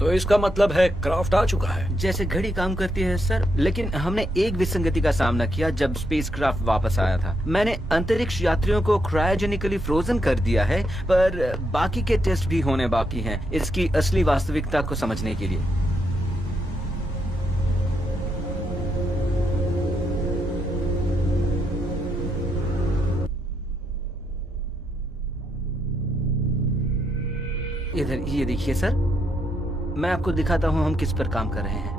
तो इसका मतलब है क्राफ्ट आ चुका है। जैसे घड़ी काम करती है सर, लेकिन हमने एक विसंगति का सामना किया जब स्पेसक्राफ्ट वापस आया था। मैंने अंतरिक्ष यात्रियों को क्रायोजेनिकली फ्रोजन कर दिया है, पर बाकी के टेस्ट भी होने बाकी हैं इसकी असली वास्तविकता को समझने के लिए। इधर ये देखिए सर, मैं आपको दिखाता हूँ हम किस पर काम कर रहे हैं।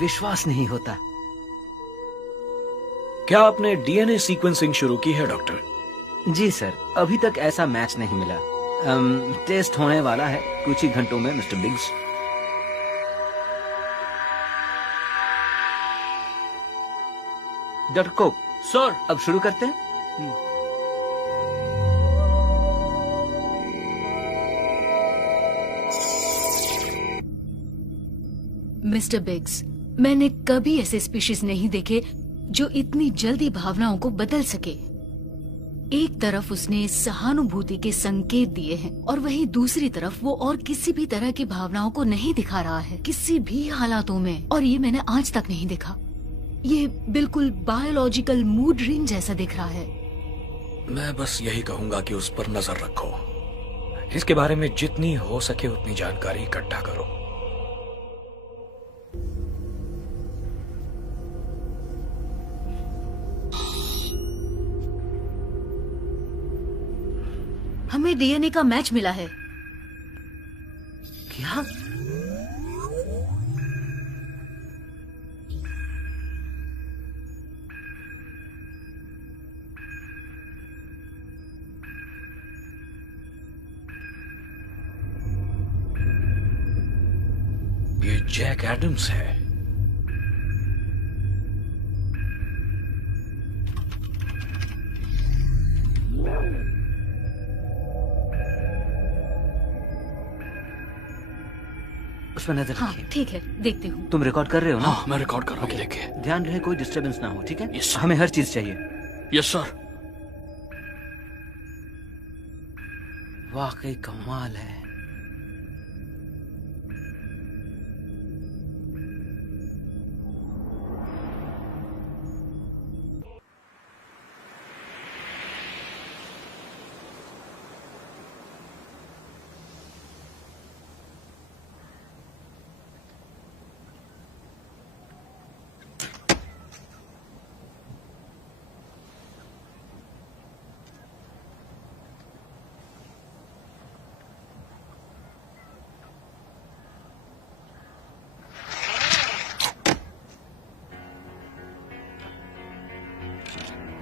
विश्वास नहीं होता। क्या आपने डीएनए सीक्वेंसिंग शुरू की है डॉक्टर? जी सर, अभी तक ऐसा मैच नहीं मिला। टेस्ट होने वाला है कुछ ही घंटों में mister Biggs. Doctor Coke sir. अब शुरू करते हैं। मिस्टर बिग्स, मैंने कभी ऐसे स्पीशीज नहीं देखे जो इतनी जल्दी भावनाओं को बदल सके। एक तरफ उसने सहानुभूति के संकेत दिए हैं और वहीं दूसरी तरफ वो और किसी भी तरह की भावनाओं को नहीं दिखा रहा है किसी भी हालातों में, और ये मैंने आज तक नहीं देखा। ये बिल्कुल बायोलॉजिकल मूड रिंग जैसा दिख रहा है। मैं बस यही कहूंगा कि उस पर नजर रखो। इसके बारे में जितनी हो सके उतनी जानकारी इकट्ठा करो। हमें डीएनए का मैच मिला है। क्या? ये जैक एडम्स है। उस पर नजर हाँ रखिए। ठीक है, देखती हूँ। तुम रिकॉर्ड कर रहे हो ना? हाँ, मैं रिकॉर्ड कर रहा हूँ। देखिए। ध्यान रहे कोई डिस्टरबेंस ना हो, ठीक है? Yes, sir. हमें हर चीज चाहिए। Yes sir. वाकई कमाल है।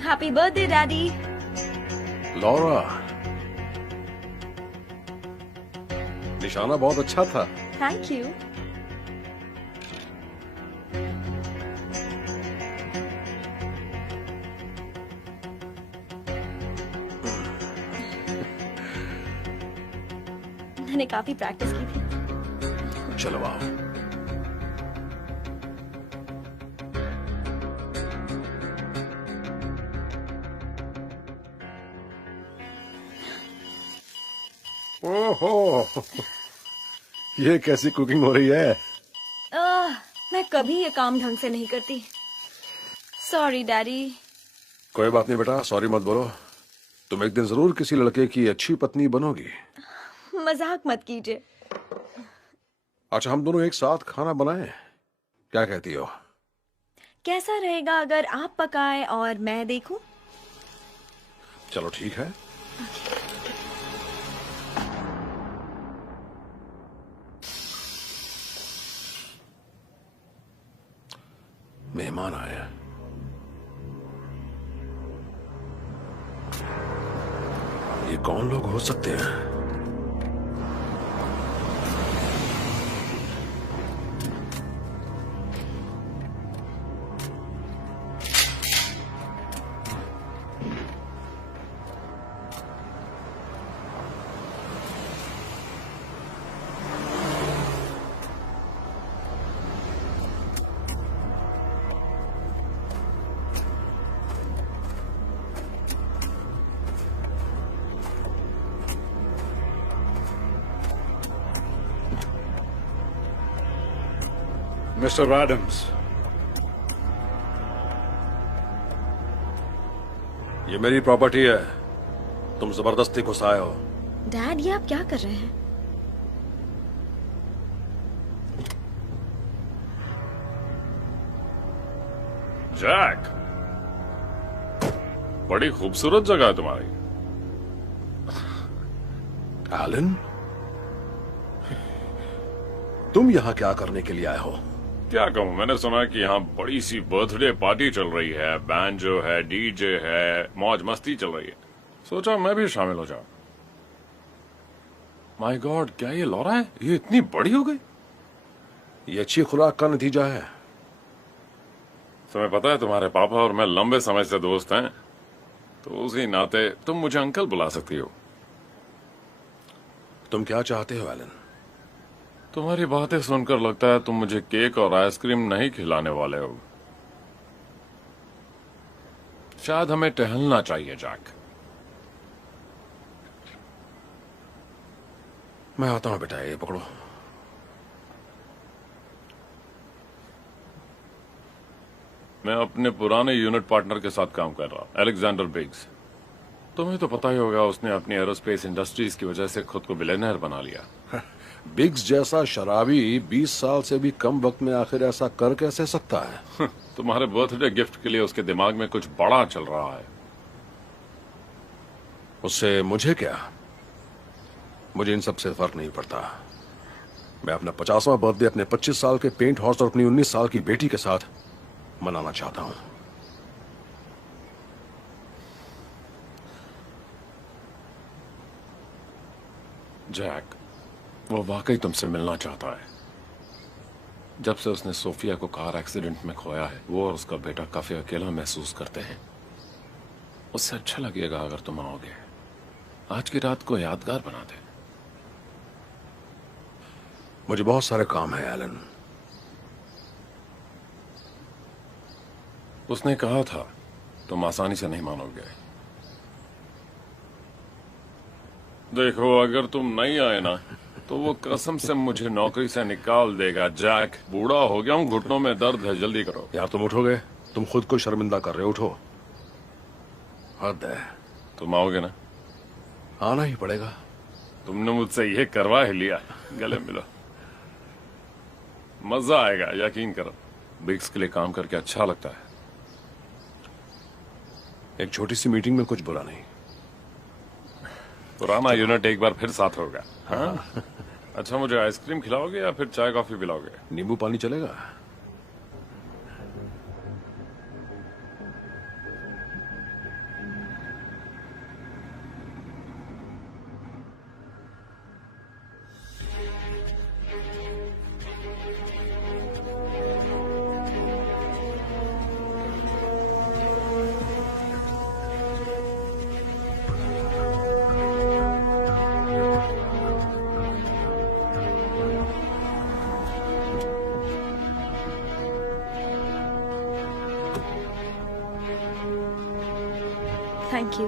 Happy birthday, Daddy. लॉरा, निशाना बहुत अच्छा था। Thank you. मैंने काफी प्रैक्टिस की थी। चलो आओ। ओहो, ये कैसी कुकिंग हो रही है? मैं कभी ये काम ढंग से नहीं करती। Sorry daddy. कोई बात नहीं बेटा, सॉरी मत बोलो। तुम एक दिन जरूर किसी लड़के की अच्छी पत्नी बनोगी। मजाक मत कीजिए। अच्छा, हम दोनों एक साथ खाना बनाएं, क्या कहती हो? कैसा रहेगा अगर आप पकाएं और मैं देखूं? चलो ठीक है। मेहमान आए हैं। ये कौन लोग हो सकते हैं? मिस्टर एडम्स, ये मेरी प्रॉपर्टी है, तुम जबरदस्ती घुस आए हो। डैड, ये आप क्या कर रहे हैं? जैक, बड़ी खूबसूरत जगह है तुम्हारी। एलन, तुम यहां क्या करने के लिए आए हो? क्या कहूँ, मैंने सुना कि यहाँ बड़ी सी बर्थडे पार्टी चल रही है, बैंजो है, डीजे है, मौज मस्ती चल रही है। सोचा मैं भी शामिल हो जाऊं। माय गॉड, क्या ये लॉरा है? ये इतनी बड़ी हो गई। ये अच्छी खुराक का नतीजा है। तुम्हें पता है तुम्हारे पापा और मैं लंबे समय से दोस्त हैं, तो उसी नाते तुम मुझे अंकल बुला सकती हो। तुम क्या चाहते हो एलन? तुम्हारी बातें सुनकर लगता है तुम मुझे केक और आइसक्रीम नहीं खिलाने वाले हो। शायद हमें टहलना चाहिए जैक। मैं आता हूं बेटा, ये पकड़ो। मैं अपने पुराने यूनिट पार्टनर के साथ काम कर रहा हूं, अलेक्जेंडर बिग्स। तुम्हें तो पता ही होगा, उसने अपनी एरोस्पेस इंडस्ट्रीज की वजह से खुद को बिलियनर बना लिया। बिग्स जैसा शराबी 20 साल से भी कम वक्त में आखिर ऐसा कर कैसे सकता है? तुम्हारे बर्थडे गिफ्ट के लिए उसके दिमाग में कुछ बड़ा चल रहा है। उससे मुझे क्या? मुझे इन सब से फर्क नहीं पड़ता। मैं अपना 50वां बर्थडे अपने 25 साल के पेंट हॉर्स और अपनी 19 साल की बेटी के साथ मनाना चाहता हूं। जैक, वो वाकई तुमसे मिलना चाहता है। जब से उसने सोफिया को कार एक्सीडेंट में खोया है, वो और उसका बेटा काफी अकेला महसूस करते हैं। उससे अच्छा लगेगा अगर तुम आओगे। आज की रात को यादगार बना दे। मुझे बहुत सारे काम है एलन। उसने कहा था तुम आसानी से नहीं मानोगे। देखो, अगर तुम नहीं आए ना तो वो कसम से मुझे नौकरी से निकाल देगा। जैक, बूढ़ा हो गया हूँ, घुटनों में दर्द है, जल्दी करो। यार तुम उठोगे? तुम खुद को शर्मिंदा कर रहे हो, उठो। हद है। तुम आओगे ना? आना ही पड़ेगा। तुमने मुझसे ये करवा ही लिया। गले मिलो, मजा आएगा, यकीन करो। बिग्स के लिए काम करके अच्छा लगता है। एक छोटी सी मीटिंग में कुछ बुरा नहीं। पुराना यूनिट एक बार फिर साथ होगा। हाँ? अच्छा, मुझे आइसक्रीम खिलाओगे या फिर चाय कॉफी पिलाओगे? नींबू पानी चलेगा? Thank you.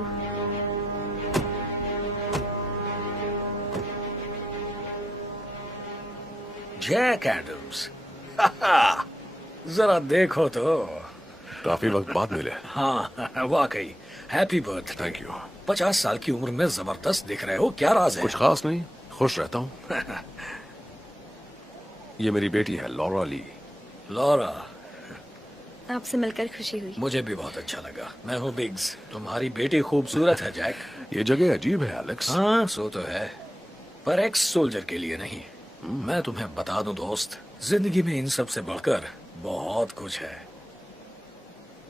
जैक एडम्स, जरा देखो तो, काफी वक्त बाद मिले। हाँ वाकई। Happy birthday. Thank you. 50 साल की उम्र में जबरदस्त दिख रहे हो, क्या राज है? कुछ खास नहीं, खुश रहता हूँ। ये मेरी बेटी है लॉरा ली। लॉरा, आपसे मिलकर खुशी हुई। मुझे भी बहुत अच्छा लगा। मैं हूँ बिग्स। तुम्हारी बेटी खूबसूरत है जैक। ये जगह अजीब है एलेक्स। हाँ सो तो है, पर एक्स सोल्जर के लिए नहीं। मैं तुम्हें बता दूं दोस्त, जिंदगी में इन सब से बढ़कर बहुत कुछ है।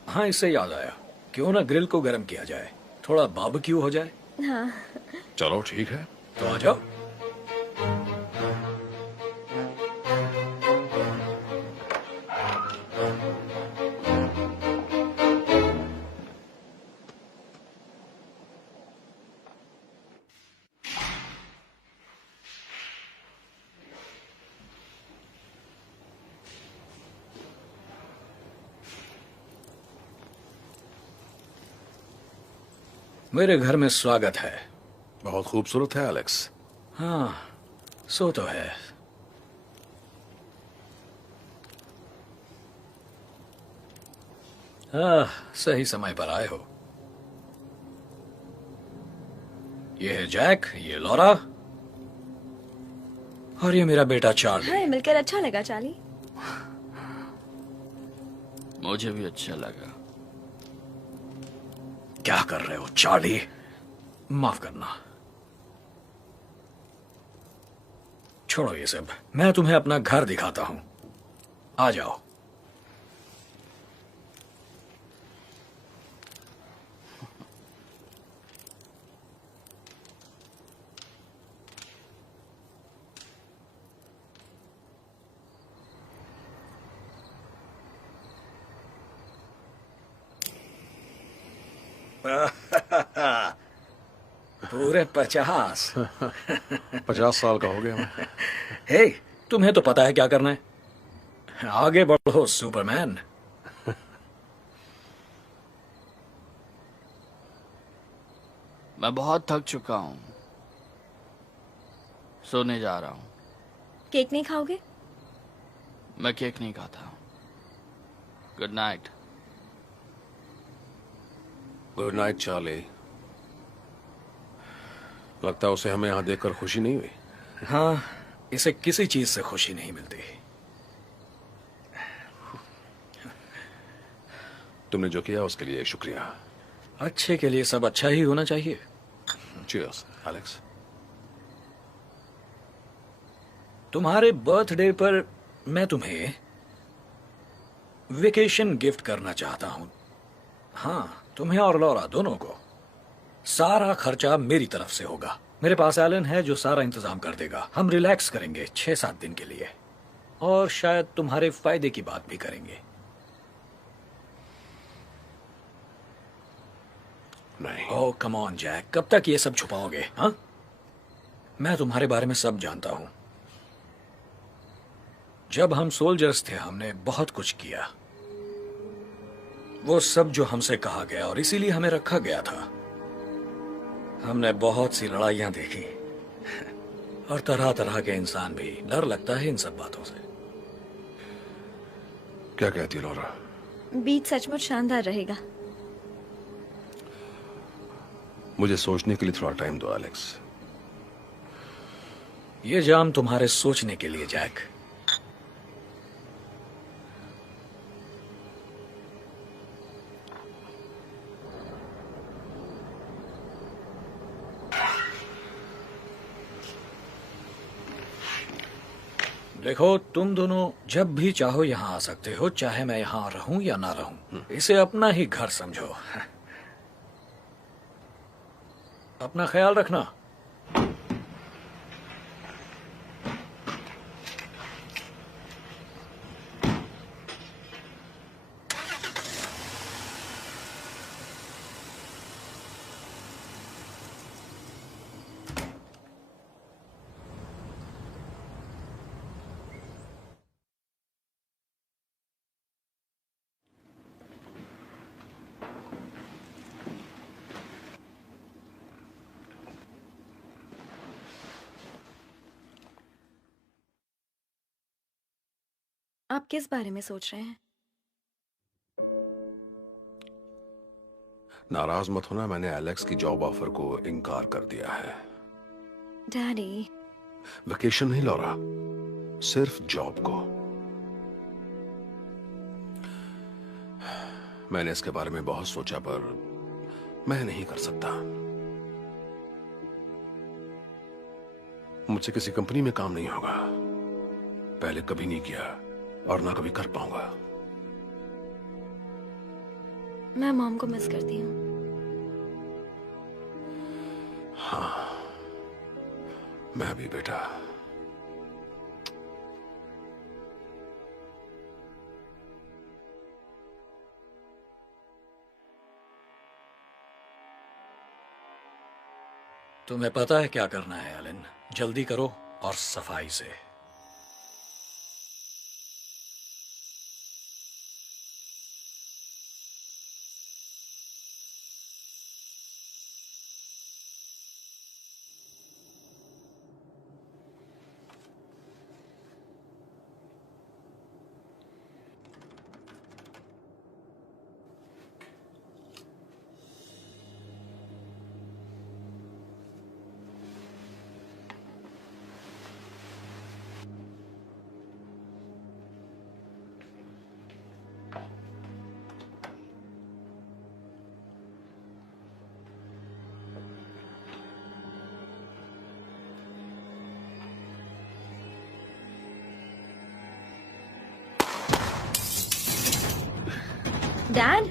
हाँ इससे याद आया, क्यों ना ग्रिल को गर्म किया जाए, थोड़ा बारबेक्यू हो जाए। हाँ। चलो ठीक है। तो आ जाओ। मेरे घर में स्वागत है। बहुत खूबसूरत है एलेक्स। हाँ सो तो है। हाँ सही समय पर आए हो। ये है जैक, ये लॉरा और ये मेरा बेटा चार्ली। हाय, मिलकर अच्छा लगा चार्ली। मुझे भी अच्छा लगा। क्या कर रहे हो चार्ली? माफ करना, छोड़ो ये सब। मैं तुम्हें अपना घर दिखाता हूं, आ जाओ। पूरे 50। 50 साल का हो गया मैं। हे, तुम्हें तो पता है क्या करना है। आगे बढ़ो सुपरमैन। मैं बहुत थक चुका हूं, सोने जा रहा हूं। केक नहीं खाओगे? मैं केक नहीं खाता। Good night. Good night Charlie. लगता है उसे हमें यहाँ देखकर खुशी नहीं हुई। हाँ, इसे किसी चीज से खुशी नहीं मिलती। तुमने जो किया उसके लिए शुक्रिया। अच्छे के लिए सब अच्छा ही होना चाहिए। Cheers Alex. तुम्हारे बर्थडे पर मैं तुम्हें वेकेशन गिफ्ट करना चाहता हूं। हाँ, तुम्हें और लॉरा दोनों को। सारा खर्चा मेरी तरफ से होगा। मेरे पास एलन है जो सारा इंतजाम कर देगा। हम रिलैक्स करेंगे 6-7 दिन के लिए, और शायद तुम्हारे फायदे की बात भी करेंगे। नहीं। ओह कम ऑन जैक, कब तक ये सब छुपाओगे? हाँ, मैं तुम्हारे बारे में सब जानता हूं। जब हम सोल्जर्स थे हमने बहुत कुछ किया, वो सब जो हमसे कहा गया, और इसीलिए हमें रखा गया था। हमने बहुत सी लड़ाइयां देखी और तरह तरह के इंसान भी। डर लगता है इन सब बातों से। क्या कहती है लॉरा? बीच सचमुच शानदार रहेगा। मुझे सोचने के लिए थोड़ा टाइम दो एलेक्स। ये जाम तुम्हारे सोचने के लिए जैक। देखो, तुम दोनों जब भी चाहो यहाँ आ सकते हो, चाहे मैं यहाँ रहूं या ना रहूं। इसे अपना ही घर समझो। अपना ख्याल रखना। आप किस बारे में सोच रहे हैं? नाराज मत होना, मैंने एलेक्स की जॉब ऑफर को इनकार कर दिया है। डैडी, वेकेशन नहीं लौरा, सिर्फ जॉब को। मैंने इसके बारे में बहुत सोचा पर मैं नहीं कर सकता। मुझसे किसी कंपनी में काम नहीं होगा, पहले कभी नहीं किया और ना कभी कर पाऊंगा। मैं मॉम को मिस करती हूँ। हाँ, मैं भी बेटा। तुम्हें पता है क्या करना है एलन, जल्दी करो और सफाई से। डैड,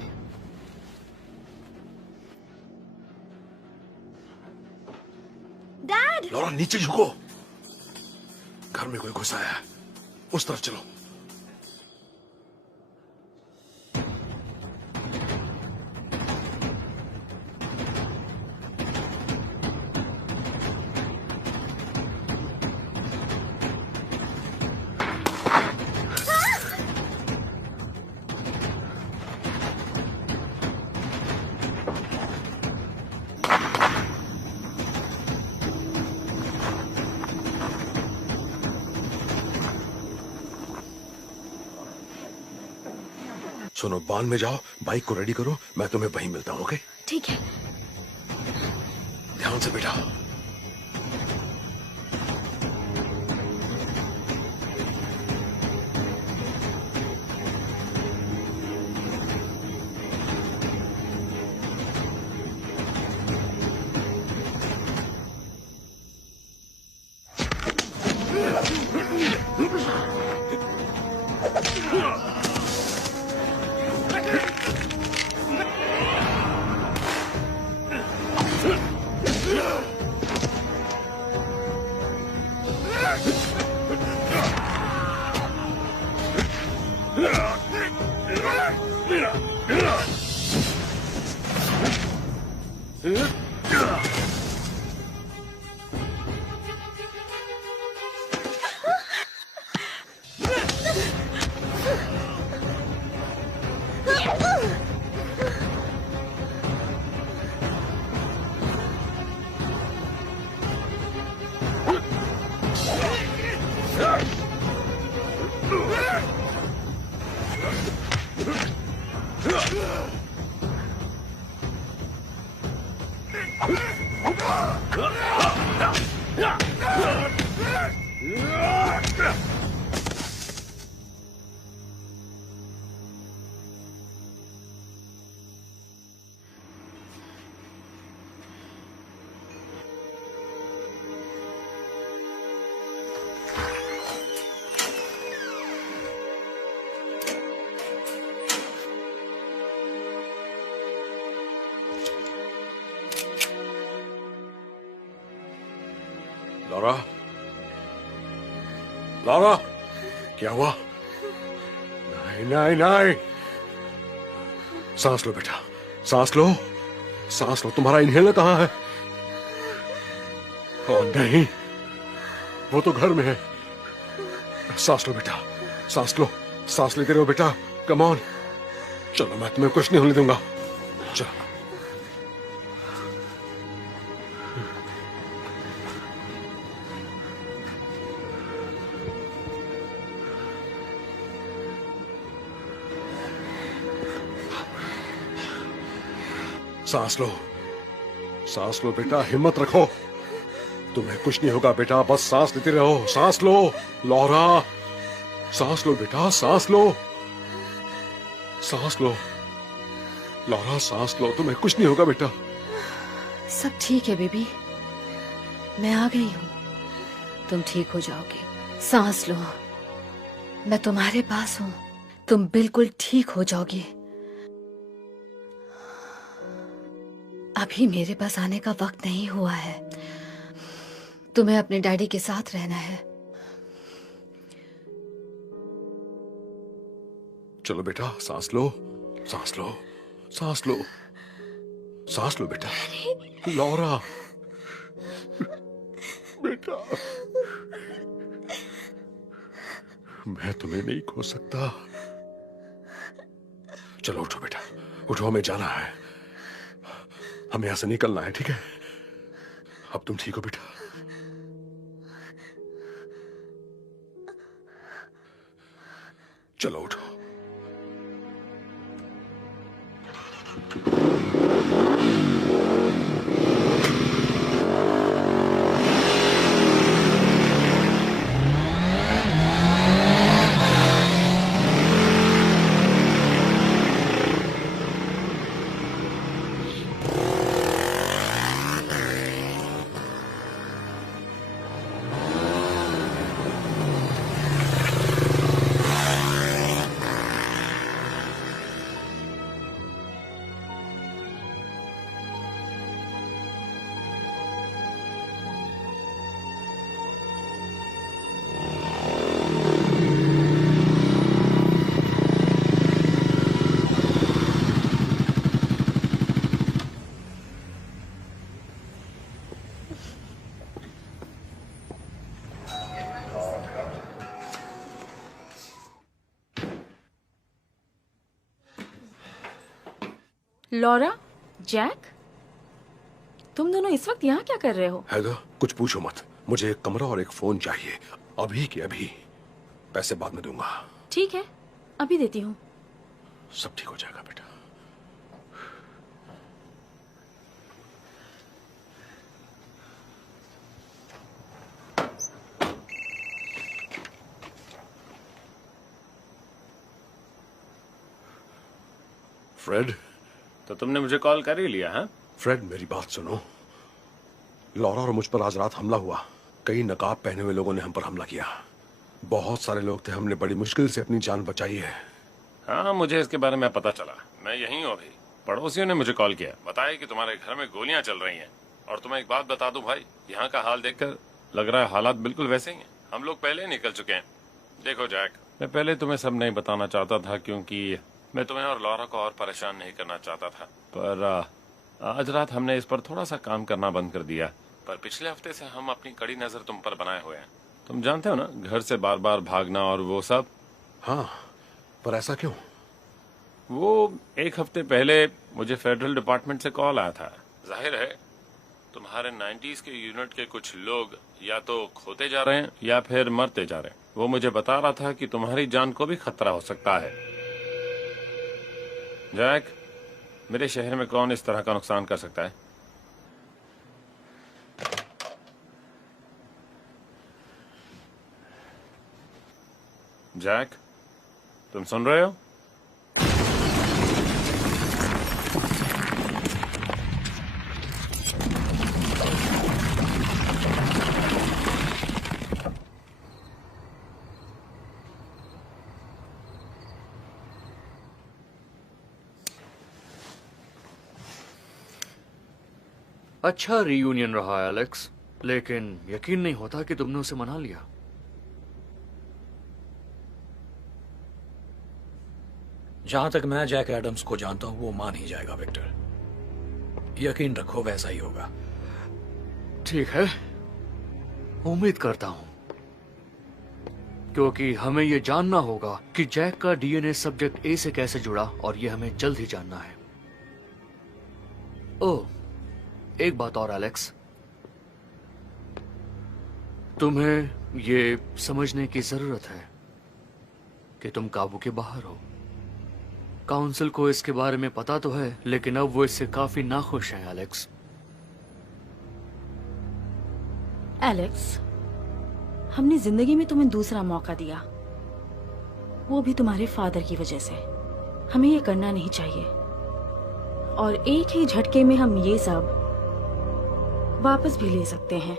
डैड, लौरा नीचे झुको, घर में कोई घुस आया है, उस तरफ चलो। सुनो, बांध में जाओ, बाइक को रेडी करो, मैं तुम्हें वहीं मिलता हूं। ओके? ठीक है। ध्यान से बेटा। लौरा, लौरा, क्या हुआ? नहीं नहीं नहीं, सांस लो बेटा, सांस लो, सांस लो। तुम्हारा इनहेलर कहाँ है? ओ नहीं, वो तो घर में है। सांस लो बेटा, सांस लो, सांस लेते रहो बेटा। कम ऑन, चलो मैं तुम्हें कुछ नहीं होने दूंगा। चलो। सांस लो, सांस लो बेटा, हिम्मत रखो, तुम्हें कुछ नहीं होगा बेटा, बस सांस लेते रहो, सांस लो। लौरा, सांस लो बेटा, सांस लो, सांस लो। लौरा सांस लो, तुम्हें कुछ नहीं होगा बेटा। सब ठीक है बेबी, मैं आ गई हूँ, तुम ठीक हो जाओगे। सांस लो, मैं तुम्हारे पास हूँ, तुम बिल्कुल ठीक हो जाओगी। अभी मेरे पास आने का वक्त नहीं हुआ है, तुम्हें अपने डैडी के साथ रहना है। चलो बेटा, सांस लो, सांस लो, सांस लो, सांस लो बेटा। लौरा बेटा, मैं तुम्हें नहीं खो सकता। चलो उठो बेटा, उठो, हमें जाना है, हमें यहां से निकलना है, ठीक है? अब तुम ठीक हो बेटा? चलो उठो। लॉरा, जैक, तुम दोनों इस वक्त यहाँ क्या कर रहे हो? हैदर, कुछ पूछो मत, मुझे एक कमरा और एक फोन चाहिए, अभी के अभी। पैसे बाद में दूंगा। ठीक है, अभी देती हूँ। सब ठीक हो जाएगा बेटा। फ्रेड, तो तुमने मुझे कॉल कर ही लिया है? फ्रेड मेरी बात सुनो, लौरा और मुझ पर आज रात हमला हुआ। कई नकाब पहने हुए लोगों ने हम पर हमला किया। बहुत सारे लोग थे, हमने बड़ी मुश्किल से अपनी जान बचाई है। हाँ, मुझे इसके बारे में पता चला। मैं यहीं हूँ अभी। पड़ोसियों ने मुझे कॉल किया, बताया कि तुम्हारे घर में गोलियां चल रही हैं। और तुम्हें एक बात बता दूं भाई, यहाँ का हाल देखकर लग रहा है हालात बिल्कुल वैसे ही हैं। हम लोग पहले ही निकल चुके हैं। देखो जैक, मैं पहले तुम्हें सब नहीं बताना चाहता था, क्योंकि मैं तुम्हें और लौरा को और परेशान नहीं करना चाहता था। पर आज रात हमने इस पर थोड़ा सा काम करना बंद कर दिया। पर पिछले हफ्ते से हम अपनी कड़ी नजर तुम पर बनाए हुए हैं। तुम जानते हो ना, घर से बार बार भागना और वो सब। हाँ, पर ऐसा क्यों? वो एक हफ्ते पहले मुझे फेडरल डिपार्टमेंट से कॉल आया था। जाहिर है तुम्हारे 90s के यूनिट के कुछ लोग या तो खोते जा रहे हैं या फिर मरते जा रहे हैं। वो मुझे बता रहा था कि तुम्हारी जान को भी खतरा हो सकता है। जैक, मेरे शहर में कौन इस तरह का नुकसान कर सकता है? जैक, तुम सुन रहे हो? अच्छा रीयूनियन रहा एलेक्स, लेकिन यकीन नहीं होता कि तुमने उसे मना लिया। जहां तक मैं जैक एडम्स को जानता हूं, वो मान ही जाएगा विक्टर। यकीन रखो वैसा ही होगा। ठीक है, उम्मीद करता हूं, क्योंकि हमें यह जानना होगा कि जैक का डीएनए सब्जेक्ट ए से कैसे जुड़ा, और यह हमें जल्द ही जानना है। ओह, एक बात और एलेक्स, तुम्हें यह समझने की जरूरत है कि तुम काबू के बाहर हो। काउंसिल को इसके बारे में पता तो है, लेकिन अब वो इससे काफी नाखुश हैं, एलेक्स। एलेक्स, हमने जिंदगी में तुम्हें दूसरा मौका दिया, वो भी तुम्हारे फादर की वजह से। हमें ये करना नहीं चाहिए, और एक ही झटके में हम ये सब वापस भी ले सकते हैं।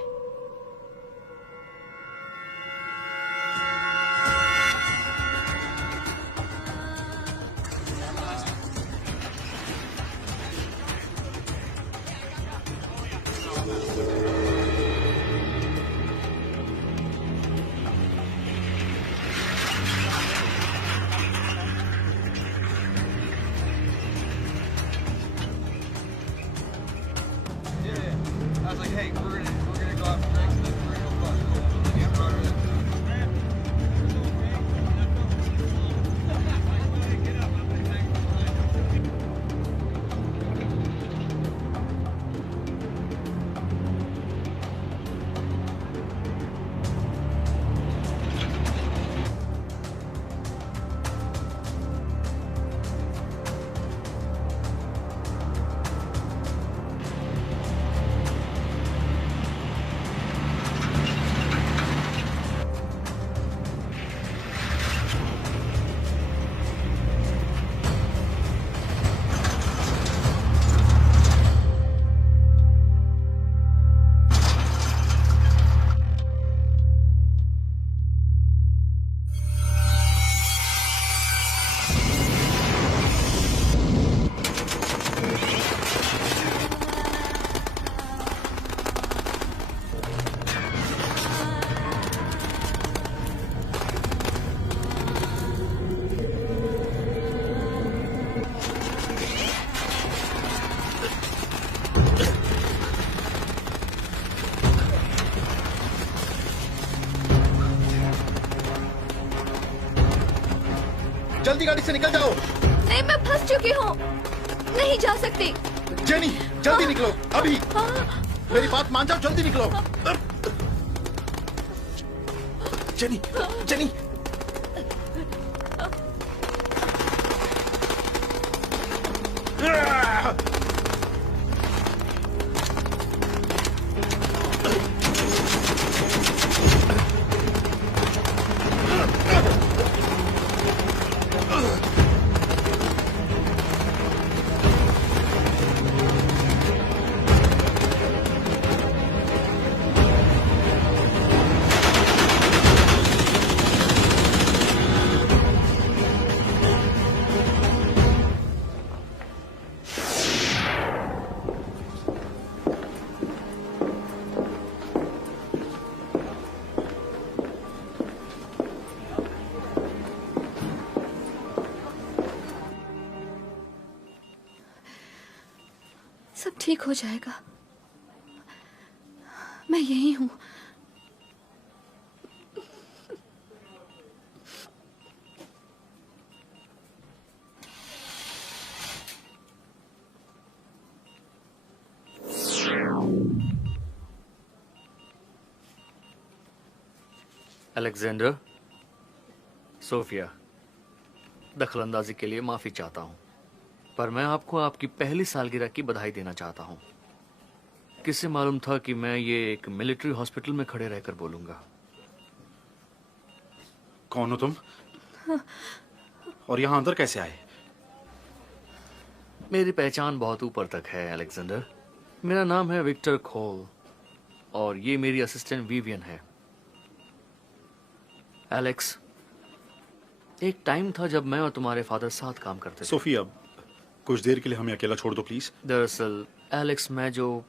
जल्दी गाड़ी से निकल जाओ। नहीं, मैं फंस चुकी हूँ, नहीं जा सकती। जेनी, जल्दी निकलो अभी। मेरी बात मान जाओ, जल्दी निकलो। Jenny, jenny. सब ठीक हो जाएगा, मैं यही हूँ। अलेक्जेंडर, सोफिया, दखलंदाजी के लिए माफी चाहता हूं, पर मैं आपको आपकी पहली सालगिरह की बधाई देना चाहता हूं। किससे मालूम था कि मैं ये एक मिलिट्री हॉस्पिटल में खड़े रहकर बोलूंगा। कौन हो तुम? और यहाँ अंदर कैसे आए? मेरी पहचान बहुत ऊपर तक है अलेक्जेंडर। मेरा नाम है विक्टर खोल और ये मेरी असिस्टेंट विवियन है। एलेक्स, एक टाइम था जब मैं और तुम्हारे फादर साथ काम करते थे। सोफिया, कुछ देर के लिए हमें अकेला छोड़ दो प्लीज। दरअसल एलेक्स, मैं जो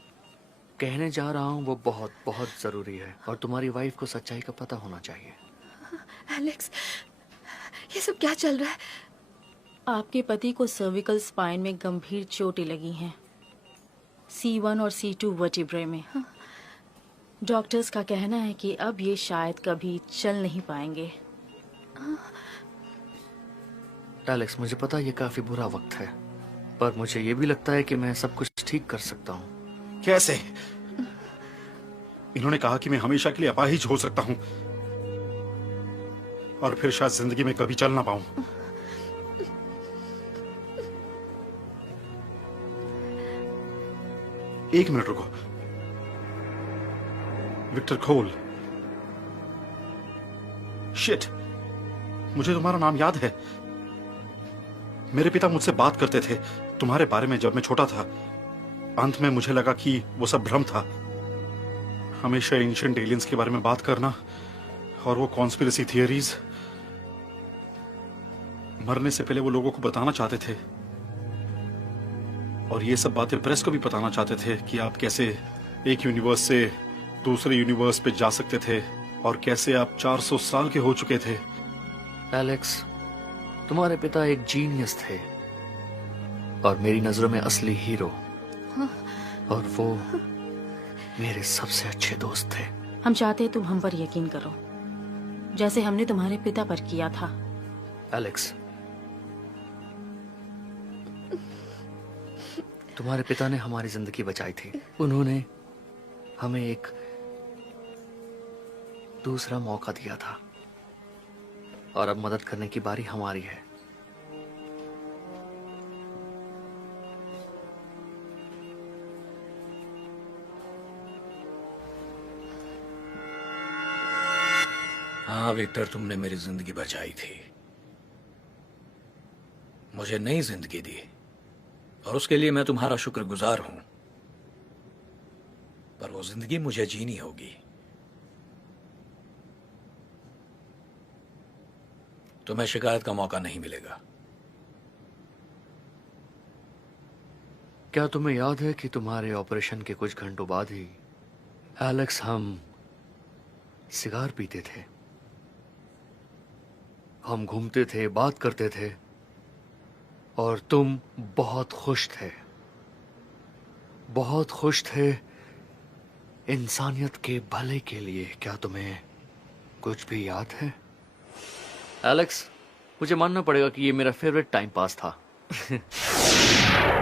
कहने जा रहा हूँ वो बहुत बहुत जरूरी है और तुम्हारी वाइफ को सच्चाई का पता होना चाहिए। एलेक्स, ये सब क्या चल रहा है? आपके पति को सर्विकल स्पाइन में गंभीर चोटें लगी हैं, C1 और C2 वर्टिब्रे में। डॉक्टर्स का कहना है कि अब ये शायद कभी चल नहीं पाएंगे। एलेक्स, मुझे पता ये काफी बुरा वक्त है, पर मुझे ये भी लगता है कि मैं सब कुछ ठीक कर सकता हूँ। कैसे? इन्होंने कहा कि मैं हमेशा के लिए अपाहिज हो सकता हूँ और फिर शायद जिंदगी में कभी चल ना पाऊं। एक मिनट रुको। विक्टर खोल। शिट, मुझे तुम्हारा नाम याद है। मेरे पिता मुझसे बात करते थे तुम्हारे बारे में जब मैं छोटा था। अंत में मुझे लगा कि वो सब भ्रम था। हमेशा एंशिएंट एलियंस के बारे में बात करना और वो कॉन्स्पिरेसी थियरीज। मरने से पहले वो लोगों को बताना चाहते थे और ये सब बातें प्रेस को भी बताना चाहते थे कि आप कैसे एक यूनिवर्स से दूसरे यूनिवर्स पे जा सकते थे और कैसे आप 400 साल के हो चुके थे। एलेक्स, तुम्हारे पिता एक जीनियस थे और मेरी नजरों में असली हीरो। और वो मेरे सबसे अच्छे दोस्त थे। हम चाहते हैं तुम हम पर यकीन करो, जैसे हमने तुम्हारे पिता पर किया था। एलेक्स, तुम्हारे पिता ने हमारी जिंदगी बचाई थी। उन्होंने हमें एक दूसरा मौका दिया था और अब मदद करने की बारी हमारी है। हाँ विक्टर, तुमने मेरी जिंदगी बचाई थी, मुझे नई जिंदगी दी और उसके लिए मैं तुम्हारा शुक्रगुजार हूं। पर वो जिंदगी मुझे जीनी होगी। तुम्हें शिकायत का मौका नहीं मिलेगा। क्या तुम्हें याद है कि तुम्हारे ऑपरेशन के कुछ घंटों बाद ही एलेक्स हम सिगार पीते थे, हम घूमते थे, बात करते थे और तुम बहुत खुश थे, बहुत खुश थे इंसानियत के भले के लिए। क्या तुम्हें कुछ भी याद है? एलेक्स, मुझे मानना पड़ेगा कि ये मेरा फेवरेट टाइम पास था।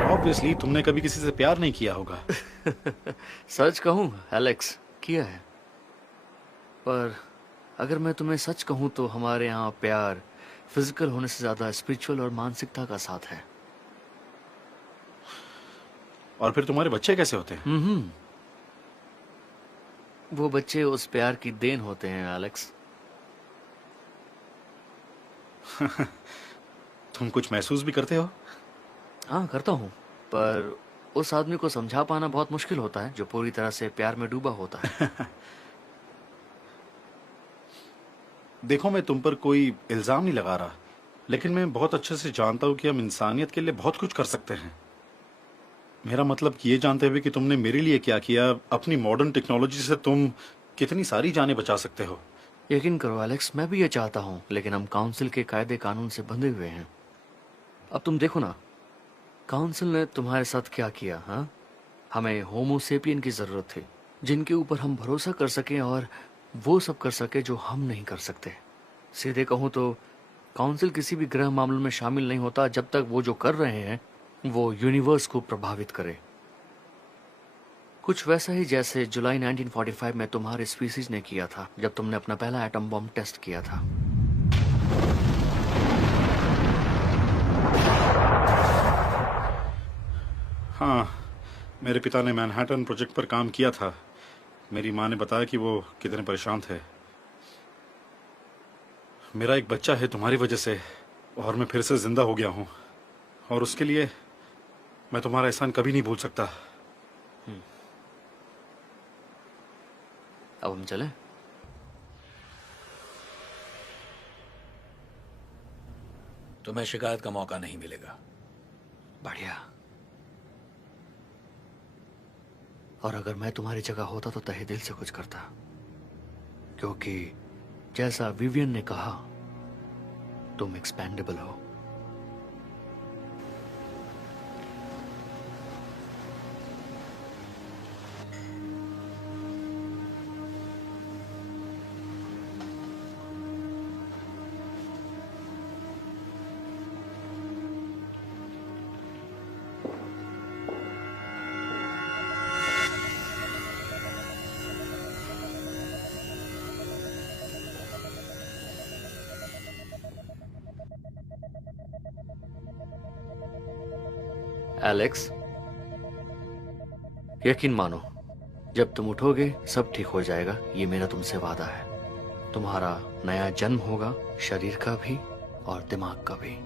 ऑब्वियसली तुमने कभी किसी से प्यार नहीं किया होगा। सच कहूं एलेक्स, किया है। पर अगर मैं तुम्हें सच कहूं तो हमारे यहाँ प्यार फिजिकल होने से ज्यादा स्पिरिचुअल और मानसिकता का साथ है। और फिर तुम्हारे बच्चे कैसे होते हैं? वो बच्चे उस प्यार की देन होते हैं एलेक्स। तुम कुछ महसूस भी करते हो? हाँ, करता हूँ, पर उस आदमी को समझा पाना बहुत मुश्किल होता है जो पूरी तरह से प्यार में डूबा होता है। देखो, मैं तुम पर कोई इल्जाम नहीं लगा रहा, लेकिन मैं बहुत अच्छे से जानता हूं कि हम इंसानियत के लिए बहुत कुछ कर सकते हैं। मेरा मतलब कि ये जानते हुए कि तुमने मेरे लिए क्या किया, अपनी मॉडर्न टेक्नोलॉजी से तुम कितनी सारी जानें बचा सकते हो। यकीन करो एलेक्स, मैं भी ये चाहता हूँ, लेकिन हम काउंसिल के कायदे कानून से बंधे हुए हैं। अब तुम देखो ना, काउंसिल ने तुम्हारे साथ क्या किया। हाँ, हमें होमोसेपियन की जरूरत थी, जिनके ऊपर हम भरोसा कर सकें और वो सब कर सके जो हम नहीं कर सकते। सीधे कहूं तो काउंसिल किसी भी ग्रह मामलों में शामिल नहीं होता जब तक वो जो कर रहे हैं वो यूनिवर्स को प्रभावित करे। कुछ वैसा ही जैसे जुलाई 1945 में तुम्हारे स्पीसीज ने किया था जब तुमने अपना पहला एटम बम टेस्ट किया था। हाँ, मेरे पिता ने मैनहट्टन प्रोजेक्ट पर काम किया था। मेरी माँ ने बताया कि वो कितने परेशान थे। मेरा एक बच्चा है तुम्हारी वजह से और मैं फिर से जिंदा हो गया हूँ और उसके लिए मैं तुम्हारा एहसान कभी नहीं भूल सकता। अब हम चलें? तुम्हें शिकायत का मौका नहीं मिलेगा। बढ़िया। और अगर मैं तुम्हारी जगह होता तो तहे दिल से कुछ करता, क्योंकि जैसा विवियन ने कहा, तुम एक्सपेंडेबल हो। एलेक्स, यकीन मानो, जब तुम उठोगे सब ठीक हो जाएगा, ये मेरा तुमसे वादा है। तुम्हारा नया जन्म होगा, शरीर का भी और दिमाग का भी।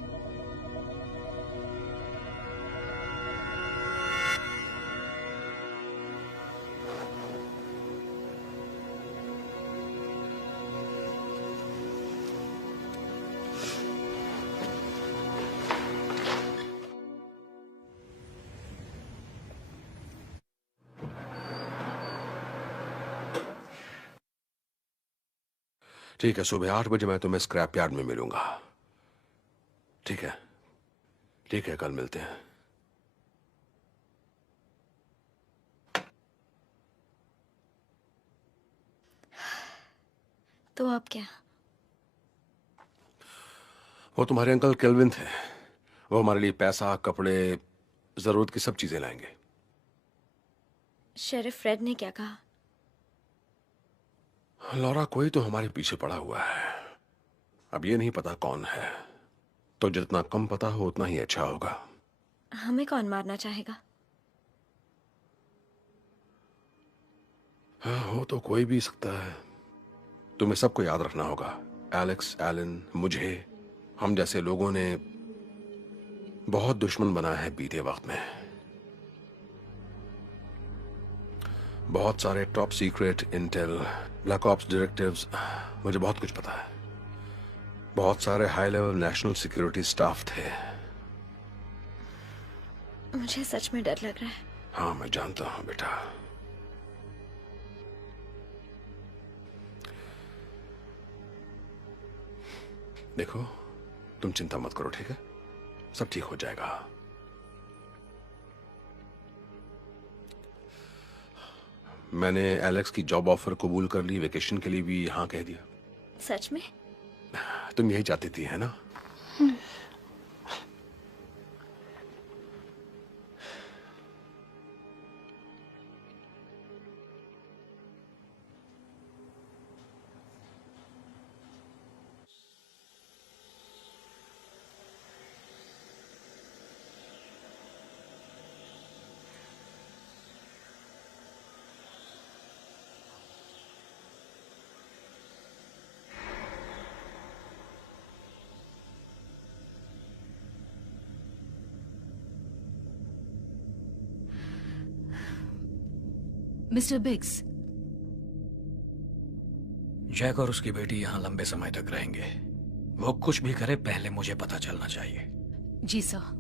ठीक है, सुबह 8 बजे मैं तुम्हें स्क्रैप यार्ड में मिलूंगा। ठीक है, ठीक है, कल मिलते हैं। तो अब क्या? वो तुम्हारे अंकल केल्विन थे, वो हमारे लिए पैसा, कपड़े, जरूरत की सब चीजें लाएंगे। शेरिफ फ्रेड ने क्या कहा? लॉरा, कोई तो हमारे पीछे पड़ा हुआ है। अब ये नहीं पता कौन है, तो जितना कम पता हो उतना ही अच्छा होगा। हमें कौन मारना चाहेगा? हाँ, हो तो कोई भी सकता है। तुम्हें सबको याद रखना होगा, एलेक्स, एलन, मुझे, हम जैसे लोगों ने बहुत दुश्मन बनाए हैं बीते वक्त में। बहुत सारे top secret Intel, black ops directives, मुझे बहुत कुछ पता है। बहुत सारे high level national security staff थे। मुझे सच में डर लग रहा है। हाँ, मैं जानता हूं बेटा। देखो, तुम चिंता मत करो, ठीक है? सब ठीक हो जाएगा। मैंने एलेक्स की जॉब ऑफर कबूल कर ली, वेकेशन के लिए भी हाँ कह दिया। सच में? तुम यही चाहती थी, है ना? मिस्टर बिग्स, जैक और उसकी बेटी यहां लंबे समय तक रहेंगे। वो कुछ भी करे, पहले मुझे पता चलना चाहिए। जी सर।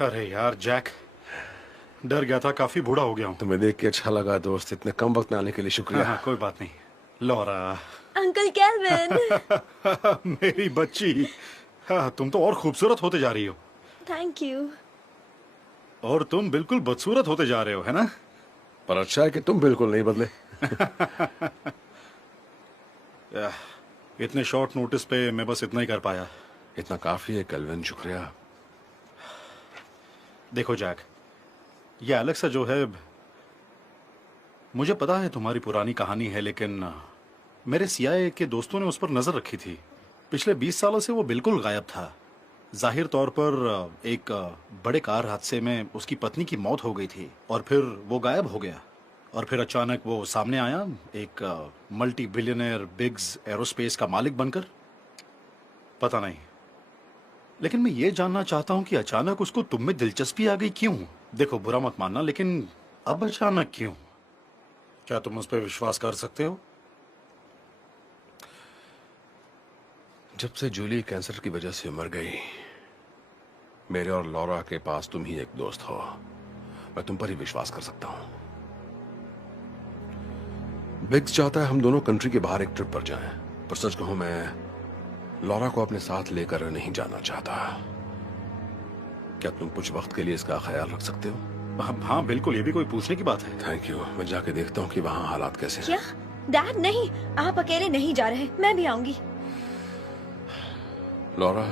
अरे यार जैक, डर गया था, काफी बूढ़ा हो गया हूँ। तुम्हें देख के अच्छा लगा दोस्त, इतने कम वक्त में आने के लिए शुक्रिया। हाँ, कोई बात नहीं। Laura, uncle kelvin. मेरी बच्ची, हाँ, तुम तो और खूबसूरत होते जा रही हो। Thank you. और तुम बिल्कुल बदसूरत होते जा रहे हो, है ना? पर अच्छा है कि तुम बिल्कुल नहीं बदले। इतने शॉर्ट नोटिस पे मैं बस इतना ही कर पाया। इतना काफी है केल्विन, शुक्रिया। देखो जैक, ये एलेक्सा जो है, मुझे पता है तुम्हारी पुरानी कहानी है, लेकिन मेरे CIA के दोस्तों ने उस पर नजर रखी थी। पिछले 20 सालों से वो बिल्कुल गायब था। जाहिर तौर पर एक बड़े कार हादसे में उसकी पत्नी की मौत हो गई थी और फिर वो गायब हो गया। और फिर अचानक वो सामने आया, एक मल्टी बिलियनर बिग्स एरोस्पेस का मालिक बनकर। पता नहीं, लेकिन मैं ये जानना चाहता हूं कि अचानक उसको तुम में दिलचस्पी आ गई क्यों? देखो, बुरा मत मानना, लेकिन अब अचानक क्यों? क्या तुम उस पर विश्वास कर सकते हो? जब से जूली कैंसर की वजह से मर गई, मेरे और लॉरा के पास तुम ही एक दोस्त हो। मैं तुम पर ही विश्वास कर सकता हूं। बिग्स चाहता है हम दोनों कंट्री के बाहर एक ट्रिप पर जाएं, पर सच कहूं मैं लॉरा को अपने साथ लेकर नहीं जाना चाहता। क्या तुम कुछ वक्त के लिए इसका ख्याल रख सकते हो? हाँ बिल्कुल, ये भी कोई पूछने की बात है। Thank you. मैं जाके देखता हूँ कि वहाँ हालात कैसे हैं। क्या डैड? नहीं, आप अकेले नहीं जा रहे, मैं भी आऊंगी। लॉरा,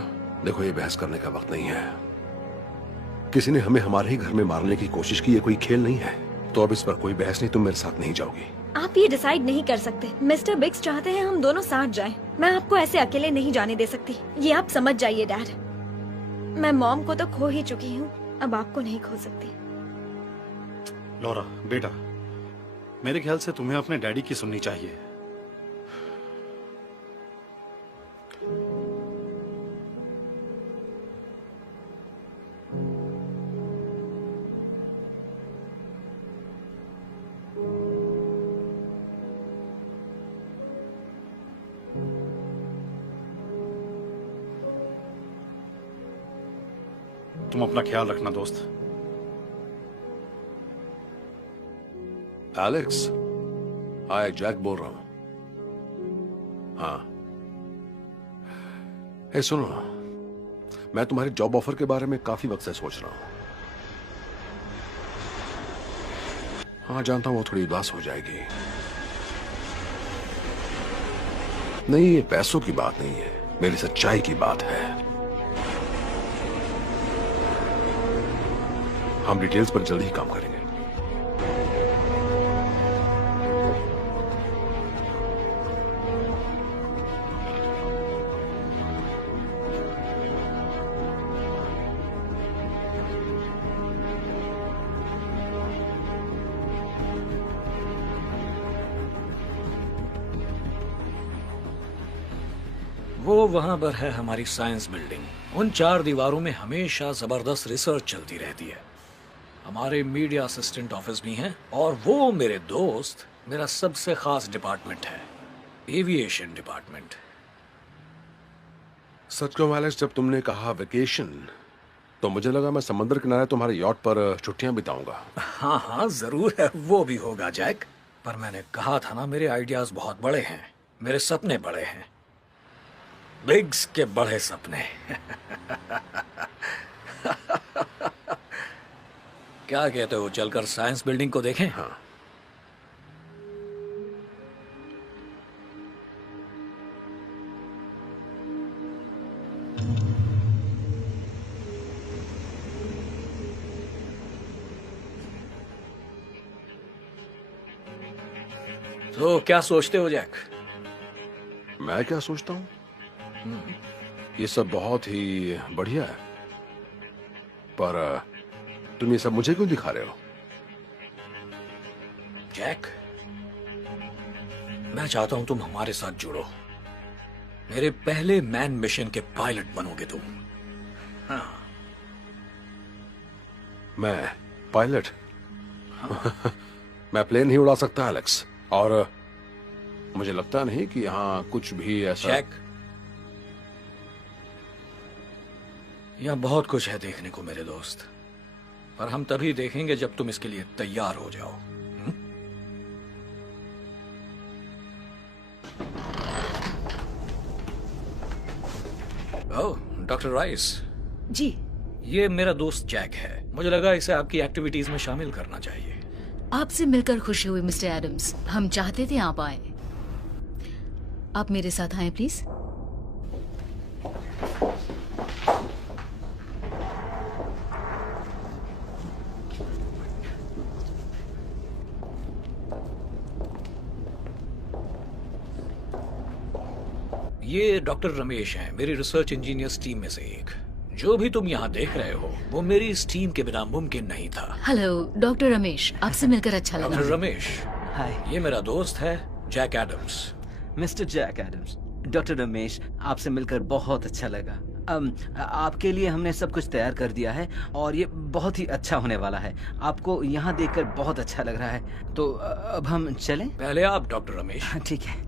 देखो, ये बहस करने का वक्त नहीं है। किसी ने हमें हमारे ही घर में मारने की कोशिश की, ये कोई खेल नहीं है। तो अब इस पर कोई बहस नहीं, तुम मेरे साथ नहीं जाओगी। आप ये डिसाइड नहीं कर सकते। मिस्टर बिग्स चाहते हैं हम दोनों साथ जाएं। मैं आपको ऐसे अकेले नहीं जाने दे सकती, ये आप समझ जाइए डैड। मैं मॉम को तो खो ही चुकी हूँ, अब आपको नहीं खो सकती। लॉरा बेटा, मेरे ख्याल से तुम्हें अपने डैडी की सुननी चाहिए। तुम अपना ख्याल रखना दोस्त। एलेक्स, हाय, जैक बोल रहा हूं। हाँ, हे सुनो, मैं तुम्हारी जॉब ऑफर के बारे में काफी वक्त से सोच रहा हूं। हाँ, जानता हूं वो थोड़ी उदास हो जाएगी। नहीं, ये पैसों की बात नहीं है, मेरी सच्चाई की बात है। हम डिटेल्स पर जल्दी ही काम करेंगे। वो वहां पर है हमारी साइंस बिल्डिंग। उन 4 दीवारों में हमेशा जबरदस्त रिसर्च चलती रहती है। हमारे मीडिया असिस्टेंट ऑफिस भी हैं, और वो मेरे दोस्त, मेरा सबसे खास डिपार्टमेंट है, एविएशन डिपार्टमेंट। सच कहूं एलेक्स, जब तुमने कहा वेकेशन, तो मुझे लगा मैं समंदर किनारे तुम्हारे यॉट पर छुट्टियां बिताऊंगा। हाँ हाँ, जरूर है, वो भी होगा जैक। पर मैंने कहा था ना, मेरे आइडियाज बहुत बड़े हैं, मेरे सपने बड़े हैं, बिग्स के बड़े सपने। क्या कहते हो, चलकर साइंस बिल्डिंग को देखें? हाँ। तो क्या सोचते हो जैक? मैं क्या सोचता हूं? ये सब बहुत ही बढ़िया है, पर तुम ये सब मुझे क्यों दिखा रहे हो? जैक, मैं चाहता हूं तुम हमारे साथ जुड़ो। मेरे पहले मैन मिशन के पायलट बनोगे तुम। हाँ। मैं पायलट? हाँ। मैं प्लेन नहीं उड़ा सकता एलेक्स, और मुझे लगता नहीं कि यहाँ कुछ भी ऐसा। जैक, यहाँ बहुत कुछ है देखने को मेरे दोस्त, पर हम तभी देखेंगे जब तुम इसके लिए तैयार हो जाओ। ओह, डॉक्टर राइस, जी। ये मेरा दोस्त जैक है। मुझे लगा इसे आपकी एक्टिविटीज में शामिल करना चाहिए। आपसे मिलकर खुशी हुई मिस्टर एडम्स। हम चाहते थे आप आए। आप मेरे साथ आए प्लीज। ये डॉक्टर रमेश हैं, मेरी रिसर्च इंजीनियर्स टीम में से एक। जो भी तुम यहाँ देख रहे हो वो मेरी इस टीम के बिना मुमकिन नहीं था। हेलो डॉक्टर रमेश, आपसे मिलकर अच्छा लगा। डॉक्टर रमेश, हाय ये मेरा दोस्त है Jack Adams. Mister Jack Adams. Doctor Ramesh, आपसे मिलकर बहुत अच्छा लगा। आपके लिए हमने सब कुछ तैयार कर दिया है और ये बहुत ही अच्छा होने वाला है। आपको यहाँ देखकर बहुत अच्छा लग रहा है। तो अब हम चलें? पहले आप डॉक्टर रमेश। ठीक है।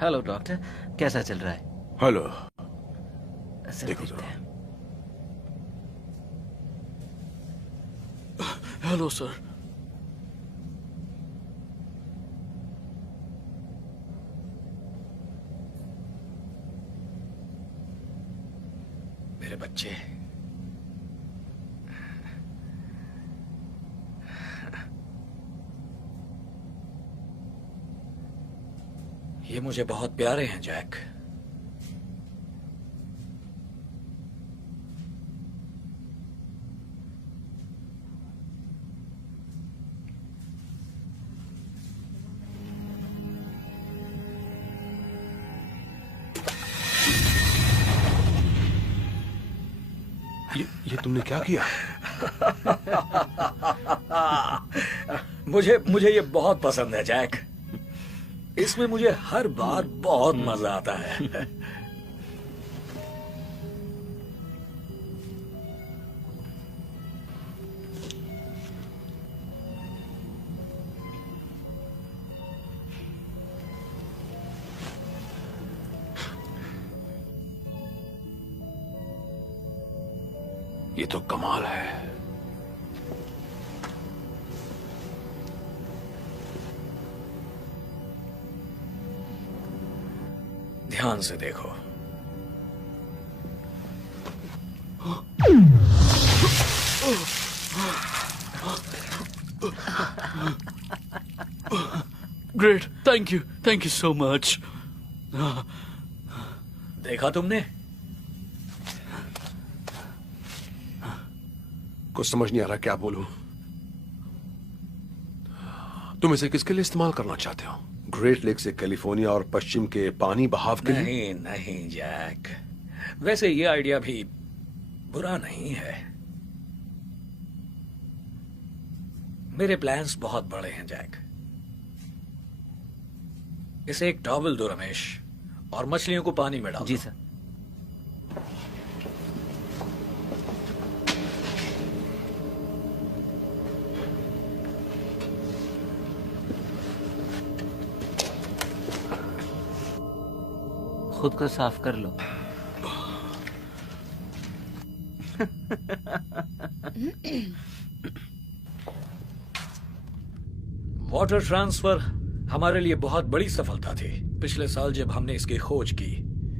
हेलो डॉक्टर, कैसा चल रहा है? हेलो। सर, देखो देखते जरा। हैं। Hello sir. मेरे बच्चे, ये मुझे बहुत प्यारे हैं जैक। ये तुमने क्या किया? मुझे ये बहुत पसंद है जैक। इसमें मुझे हर बार बहुत मजा आता है। ये तो कमाल है। ध्यान से देखो। Great, thank you so much. देखा तुमने? कुछ समझ नहीं आ रहा क्या बोलूं। तुम इसे किसके लिए इस्तेमाल करना चाहते हो? ग्रेट लेक से कैलिफोर्निया और पश्चिम के पानी बहाव के लिए? नहीं नहीं जैक, वैसे ये आइडिया भी बुरा नहीं है। मेरे प्लान्स बहुत बड़े हैं जैक। इसे एक टॉवल दो रमेश, और मछलियों को पानी में डालो। जी सर। खुद को साफ कर लो। वाटर ट्रांसफर हमारे लिए बहुत बड़ी सफलता थी पिछले साल जब हमने इसकी खोज की।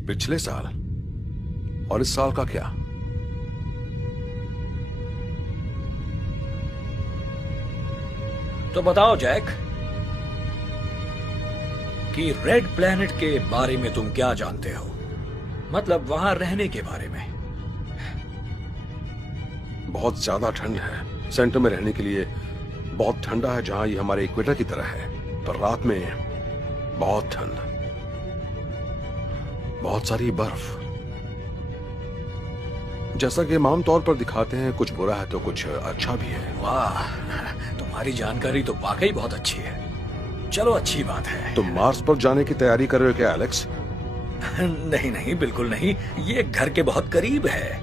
पिछले साल? और इस साल का क्या? तो बताओ जैक कि रेड प्लैनेट के बारे में तुम क्या जानते हो? मतलब वहां रहने के बारे में। बहुत ज्यादा ठंड है। सेंटर में रहने के लिए बहुत ठंडा है जहां ये हमारे इक्वेटर की तरह है, पर रात में बहुत ठंड, बहुत सारी बर्फ। जैसा कि हम आमतौर पर दिखाते हैं, कुछ बुरा है तो कुछ अच्छा भी है। वाह, तुम्हारी जानकारी तो वाकई बहुत अच्छी है। चलो, अच्छी बात है। तुम मार्स पर जाने की तैयारी कर रहे हो क्या एलेक्स? नहीं नहीं, बिल्कुल नहीं। ये घर के बहुत करीब है।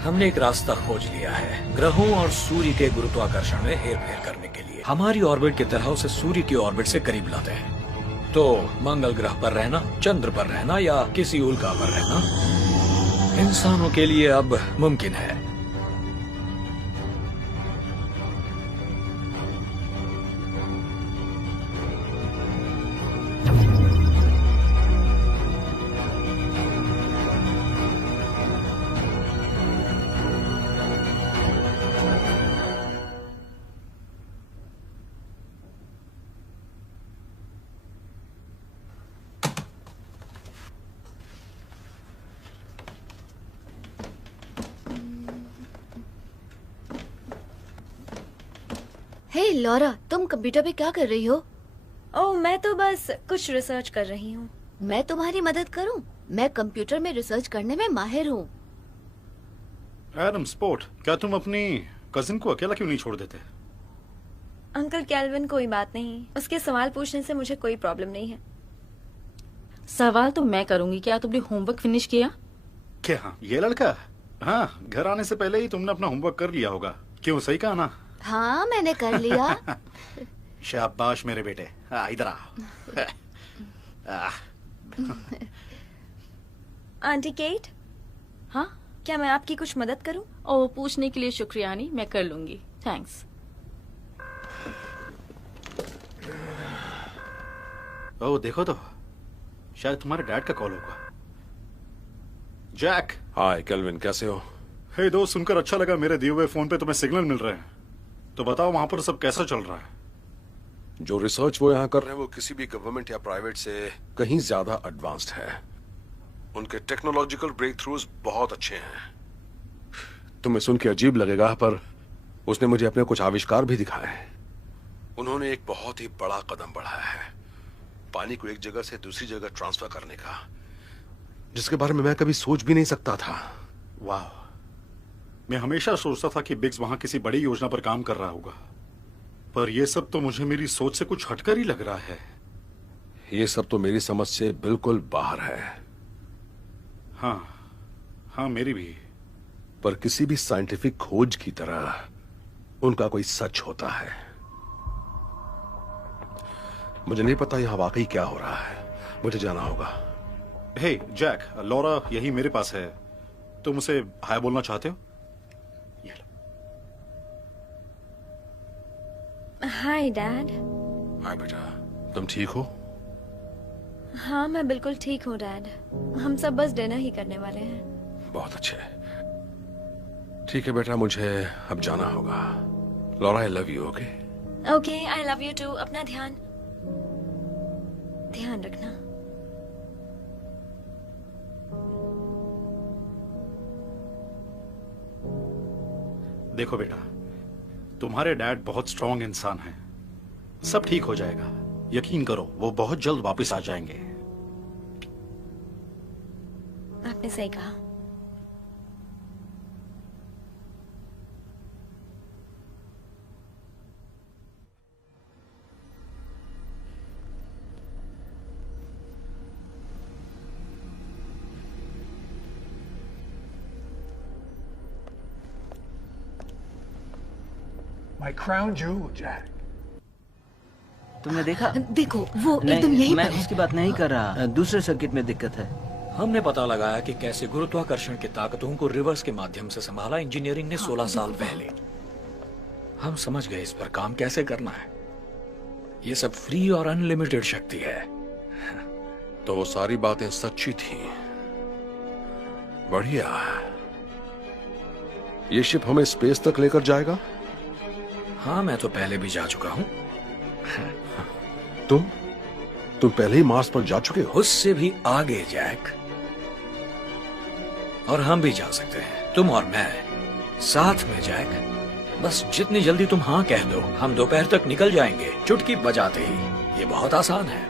हमने एक रास्ता खोज लिया है ग्रहों और सूर्य के गुरुत्वाकर्षण में हेरफेर करने के लिए। हमारी ऑर्बिट की तरह उसे सूर्य की ऑर्बिट से करीब लाते हैं। तो मंगल ग्रह पर रहना, चंद्र पर रहना या किसी उल्का पर रहना इंसानों के लिए अब मुमकिन है। हे लॉरा, तुम कंप्यूटर पे क्या कर रही हो? ओह, मैं तो बस कुछ रिसर्च कर रही हूँ। मैं तुम्हारी मदद करूं? मैं कंप्यूटर में रिसर्च करने में माहिर हूँ। एडम स्पोर्ट, क्या तुम अपनी कजिन को अकेला क्यों नहीं छोड़ देते? अंकल कैल्विन, कोई बात नहीं, उसके सवाल पूछने से मुझे कोई प्रॉब्लम नहीं है। सवाल तो मैं करूंगी। क्या तुमने होमवर्क फिनिश किया? क्या ये लड़का? हाँ, घर आने से पहले ही तुमने अपना होमवर्क कर लिया होगा। क्यों, सही कहा ना? हाँ, मैंने कर लिया। शाबाश मेरे बेटे। इधर आ। आंटी केट, हाँ, क्या मैं आपकी कुछ मदद करूं? ओ, पूछने के लिए शुक्रिया नहीं, मैं कर लूंगी, थैंक्स। ओह, देखो तो, शायद तुम्हारे डैड का कॉल होगा। जैक। हाय केल्विन, कैसे हो? हे दोस्त, सुनकर अच्छा लगा मेरे दिए हुए फोन पे तुम्हें सिग्नल मिल रहे हैं। तो बताओ वहां पर सब कैसा चल रहा है? जो रिसर्च वो यहाँ कर रहे हैं वो किसी भी गवर्नमेंट या प्राइवेट से कहीं ज्यादा एडवांस्ड है। उनके टेक्नोलॉजिकल ब्रेक थ्रूज बहुत अच्छे हैं। तुम्हें सुन के अजीब लगेगा, पर उसने मुझे अपने कुछ आविष्कार भी दिखाए। उन्होंने एक बहुत ही बड़ा कदम बढ़ाया है, पानी को एक जगह से दूसरी जगह ट्रांसफर करने का, जिसके बारे में मैं कभी सोच भी नहीं सकता था। वाह, मैं हमेशा सोचता था कि बिग्स वहां किसी बड़ी योजना पर काम कर रहा होगा, पर यह सब तो मुझे मेरी सोच से कुछ हटकर ही लग रहा है। ये सब तो मेरी समझ से बिल्कुल बाहर है। हाँ, मेरी भी। पर किसी भी साइंटिफिक खोज की तरह उनका कोई सच होता है। मुझे नहीं पता यहां वाकई क्या हो रहा है, मुझे जाना होगा। हे जैक, लॉरा यही मेरे पास है, तुम उसे हाय बोलना चाहते हो? Hi dad. हाय बेटा, तुम ठीक हो? हाँ, मैं बिल्कुल ठीक हूँ डैड। हम सब बस डिनर ही करने वाले हैं। बहुत अच्छे। ठीक है बेटा, मुझे अब जाना होगा। Laura, I love you. Okay okay, I love you too. अपना ध्यान रखना। देखो बेटा, तुम्हारे डैड बहुत स्ट्रांग इंसान हैं। सब ठीक हो जाएगा, यकीन करो, वो बहुत जल्द वापस आ जाएंगे। आपने सही कहा। My crown jewel, Jack. तुमने देखा? देखो, वो एकदम यही मैं पर है। उसकी बात नहीं कर रहा, दूसरे सर्किट में दिक्कत है। हमने पता लगाया कि कैसे गुरुत्वाकर्षण की ताकतों को रिवर्स के माध्यम से संभाला इंजीनियरिंग ने 16 साल पहले। हम समझ गए इस पर काम कैसे करना है। ये सब फ्री और अनलिमिटेड शक्ति है। तो वो सारी बातें सच्ची थी। बढ़िया। ये शिप हमें स्पेस तक लेकर जाएगा? हाँ, मैं तो पहले भी जा चुका हूं। तुम पहले ही मार्स पर जा चुके हो? उससे भी आगे जैक, और हम भी जा सकते हैं, तुम और मैं साथ में जैक। बस जितनी जल्दी तुम हाँ कह दो, हम दोपहर तक निकल जाएंगे चुटकी बजाते ही। ये बहुत आसान है।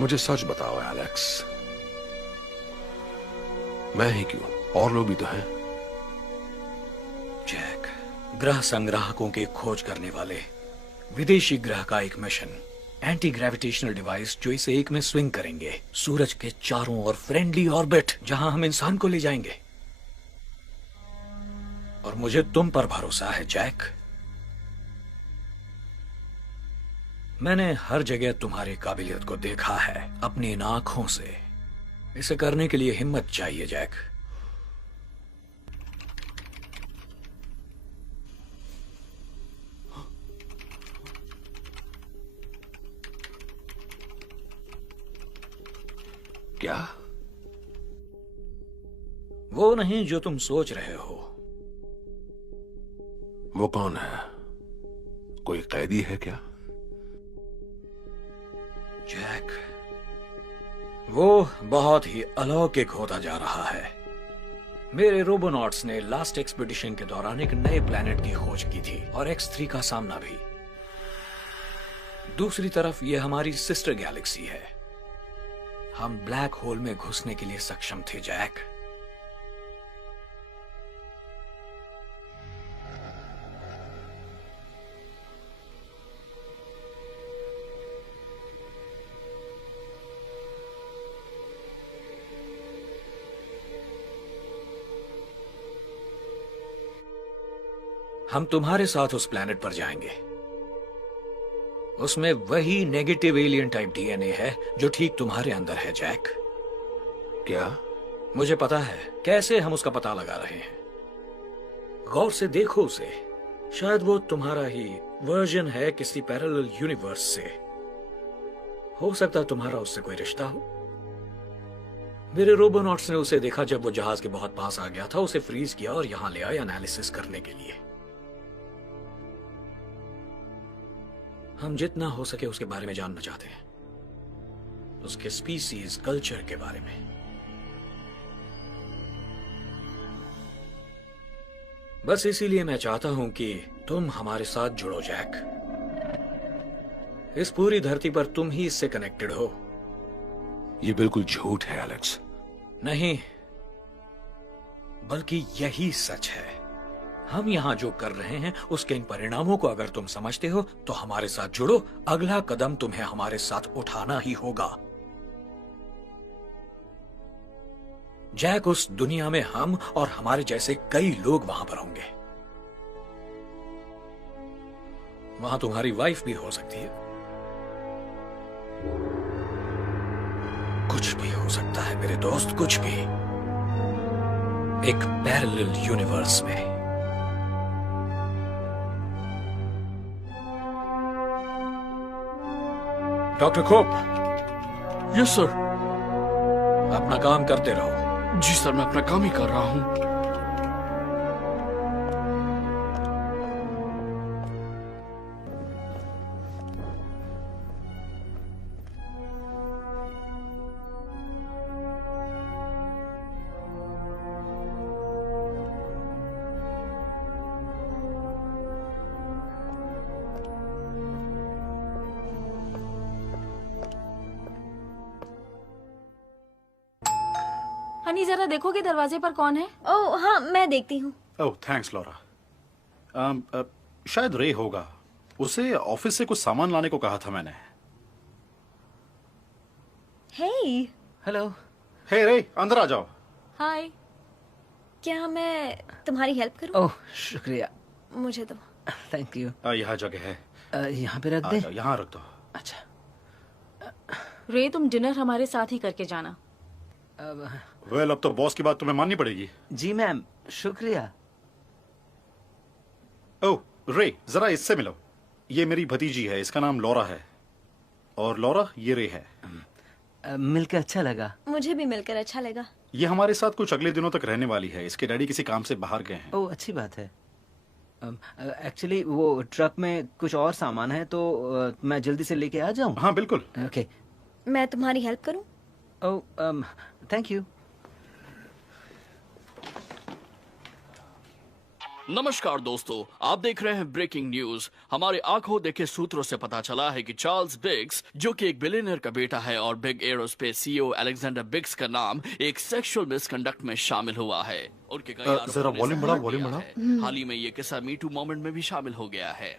मुझे सच बताओ एलेक्स, मैं ही क्यों, और लोग भी तो हैं। जैक, ग्रह संग्राहकों की खोज करने वाले विदेशी ग्रह का एक मिशन, एंटी ग्रेविटेशनल डिवाइस जो इसे एक में स्विंग करेंगे, सूरज के चारों ओर फ्रेंडली ऑर्बिट जहां हम इंसान को ले जाएंगे। और मुझे तुम पर भरोसा है जैक। मैंने हर जगह तुम्हारी काबिलियत को देखा है अपनी इन आंखों से। इसे करने के लिए हिम्मत चाहिए जैक। क्या? वो नहीं जो तुम सोच रहे हो। वो कौन है? कोई कैदी है क्या? जैक, वो बहुत ही अलौकिक होता जा रहा है। मेरे रोबोनॉट्स ने लास्ट एक्सपीडिशन के दौरान एक नए प्लेनेट की खोज की थी, और X3 का सामना भी। दूसरी तरफ ये हमारी सिस्टर गैलेक्सी है। हम ब्लैक होल में घुसने के लिए सक्षम थे जैक। हम तुम्हारे साथ उस प्लेनेट पर जाएंगे। उसमें वही नेगेटिव एलियन टाइप डीएनए है जो ठीक तुम्हारे अंदर है जैक। क्या? मुझे पता है कैसे हम उसका पता लगा रहे हैं। गौर से देखो उसे, शायद वो तुम्हारा ही वर्जन है किसी पैरेलल यूनिवर्स से। हो सकता है तुम्हारा उससे कोई रिश्ता हो। मेरे रोबोनॉट्स ने उसे देखा जब वो जहाज के बहुत पास आ गया था, उसे फ्रीज किया और यहां ले आए एनालिसिस करने के लिए। हम जितना हो सके उसके बारे में जानना चाहते हैं, उसके स्पीसीज, कल्चर के बारे में। बस इसीलिए मैं चाहता हूं कि तुम हमारे साथ जुड़ो जैक। इस पूरी धरती पर तुम ही इससे कनेक्टेड हो। ये बिल्कुल झूठ है एलेक्स। नहीं, बल्कि यही सच है। हम यहां जो कर रहे हैं उसके इन परिणामों को अगर तुम समझते हो तो हमारे साथ जुड़ो। अगला कदम तुम्हें हमारे साथ उठाना ही होगा जैक। उस दुनिया में हम और हमारे जैसे कई लोग वहां पर होंगे। वहां तुम्हारी वाइफ भी हो सकती है। कुछ भी हो सकता है मेरे दोस्त, कुछ भी। एक पैरेलल यूनिवर्स में। डॉक्टर खोप। Yes sir. अपना काम करते रहो। जी सर, मैं अपना काम ही कर रहा हूं। हनी, जरा देखोगे दरवाजे पर कौन है? ओह हाँ, मैं देखती हूँ। ओह थैंक्स लॉरा। शायद रे होगा। उसे ऑफिस से कुछ सामान लाने को कहा था मैंने। हे हेलो। हे रे, अंदर आ जाओ। हाय। क्या मैं तुम्हारी हेल्प करूं? ओह शुक्रिया। मुझे दो। Thank you. यहाँ जगह है। यहाँ पे रख दे। यहाँ रख दो। अच्छा। रे, तुम डिनर हमारे साथ ही करके जाना। वेल, अब तो बॉस की बात तुम्हें माननी पड़ेगी। जी मैम, शुक्रिया। ओह रे, जरा इससे मिलो। ये मेरी भतीजी है, इसका नाम लॉरा है। और लॉरा, ये रे है। मिलकर अच्छा लगा। मुझे भी मिलकर अच्छा लगा। ये हमारे साथ कुछ अगले दिनों तक रहने वाली है। इसके डैडी किसी काम से बाहर गए हैं। ओह अच्छी बात है। एक्चुअली वो ट्रक में कुछ और सामान है, तो मैं जल्दी से लेके आ जाऊं? हाँ बिल्कुल। ओके। मैं तुम्हारी हेल्प करूं? ओह, थैंक यू। नमस्कार दोस्तों, आप देख रहे हैं ब्रेकिंग न्यूज। हमारे आंखों देखे सूत्रों से पता चला है कि चार्ल्स बिग्स, जो कि एक बिलियनर का बेटा है, और बिग एरोस्पेस सीईओ अलेक्जेंडर बिग्स का नाम एक सेक्सुअल मिसकंडक्ट में शामिल हुआ है। उनके कई आरोपों जरा ने वॉल्यूम सहन बढ़ाओ, वॉल्यूम किया बढ़ाओ। है। हाल ही में ये किस्सा मीटू मोमेंट में भी शामिल हो गया है।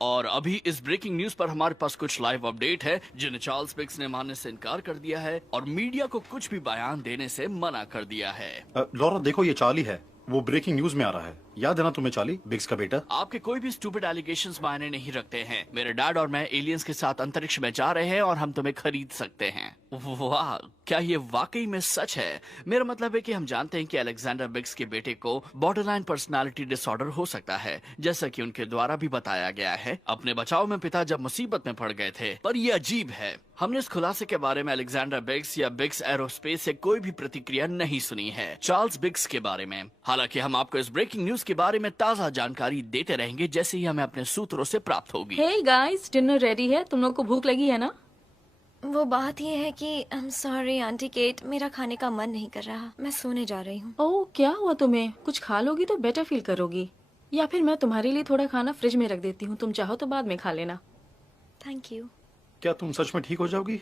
और अभी इस ब्रेकिंग न्यूज पर हमारे पास कुछ लाइव अपडेट है, जिन्हें चार्ल्स बिग्स ने मानने से इनकार कर दिया है और मीडिया को कुछ भी बयान देने से मना कर दिया है। लॉरा देखो, ये चार्ली है, वो ब्रेकिंग न्यूज में आ रहा है। याद है ना तुम्हें चार्ली, बिग्स का बेटा? आपके कोई भी स्टूपिड एलिगेशंस मायने नहीं रखते हैं। मेरे डैड और मैं एलियंस के साथ अंतरिक्ष में जा रहे हैं और हम तुम्हें खरीद सकते हैं। वाह, क्या ये वाकई में सच है? मेरा मतलब है कि हम जानते हैं कि अलेक्जेंडर बिग्स के बेटे को बॉर्डरलाइन पर्सनालिटी डिसऑर्डर हो सकता है, जैसा कि उनके द्वारा भी बताया गया है। अपने बचाव में पिता जब मुसीबत में पड़ गए थे। पर ये अजीब है, हमने इस खुलासे के बारे में अलेक्जेंडर बिग्स या बिग्स एरोस्पेस से कोई भी प्रतिक्रिया नहीं सुनी है चार्ल्स बिग्स के बारे में। हालांकि हम आपको इस ब्रेकिंग न्यूज के बारे में ताजा जानकारी देते रहेंगे जैसे ही हमें अपने सूत्रों से प्राप्त होगी। हे गाइस, डिनर रेडी है। तुम लोग को भूख लगी है ना? वो बात ये है कि I am sorry aunty Kate, मेरा खाने का मन नहीं कर रहा। मैं सोने जा रही हूँ। ओह, क्या हुआ तुम्हें? कुछ खा लोगी तो बेटर फील करोगी। या फिर मैं तुम्हारे लिए थोड़ा खाना फ्रिज में रख देती हूँ, तुम चाहो तो बाद में खा लेना। Thank you. क्या तुम सच में ठीक हो जाओगी?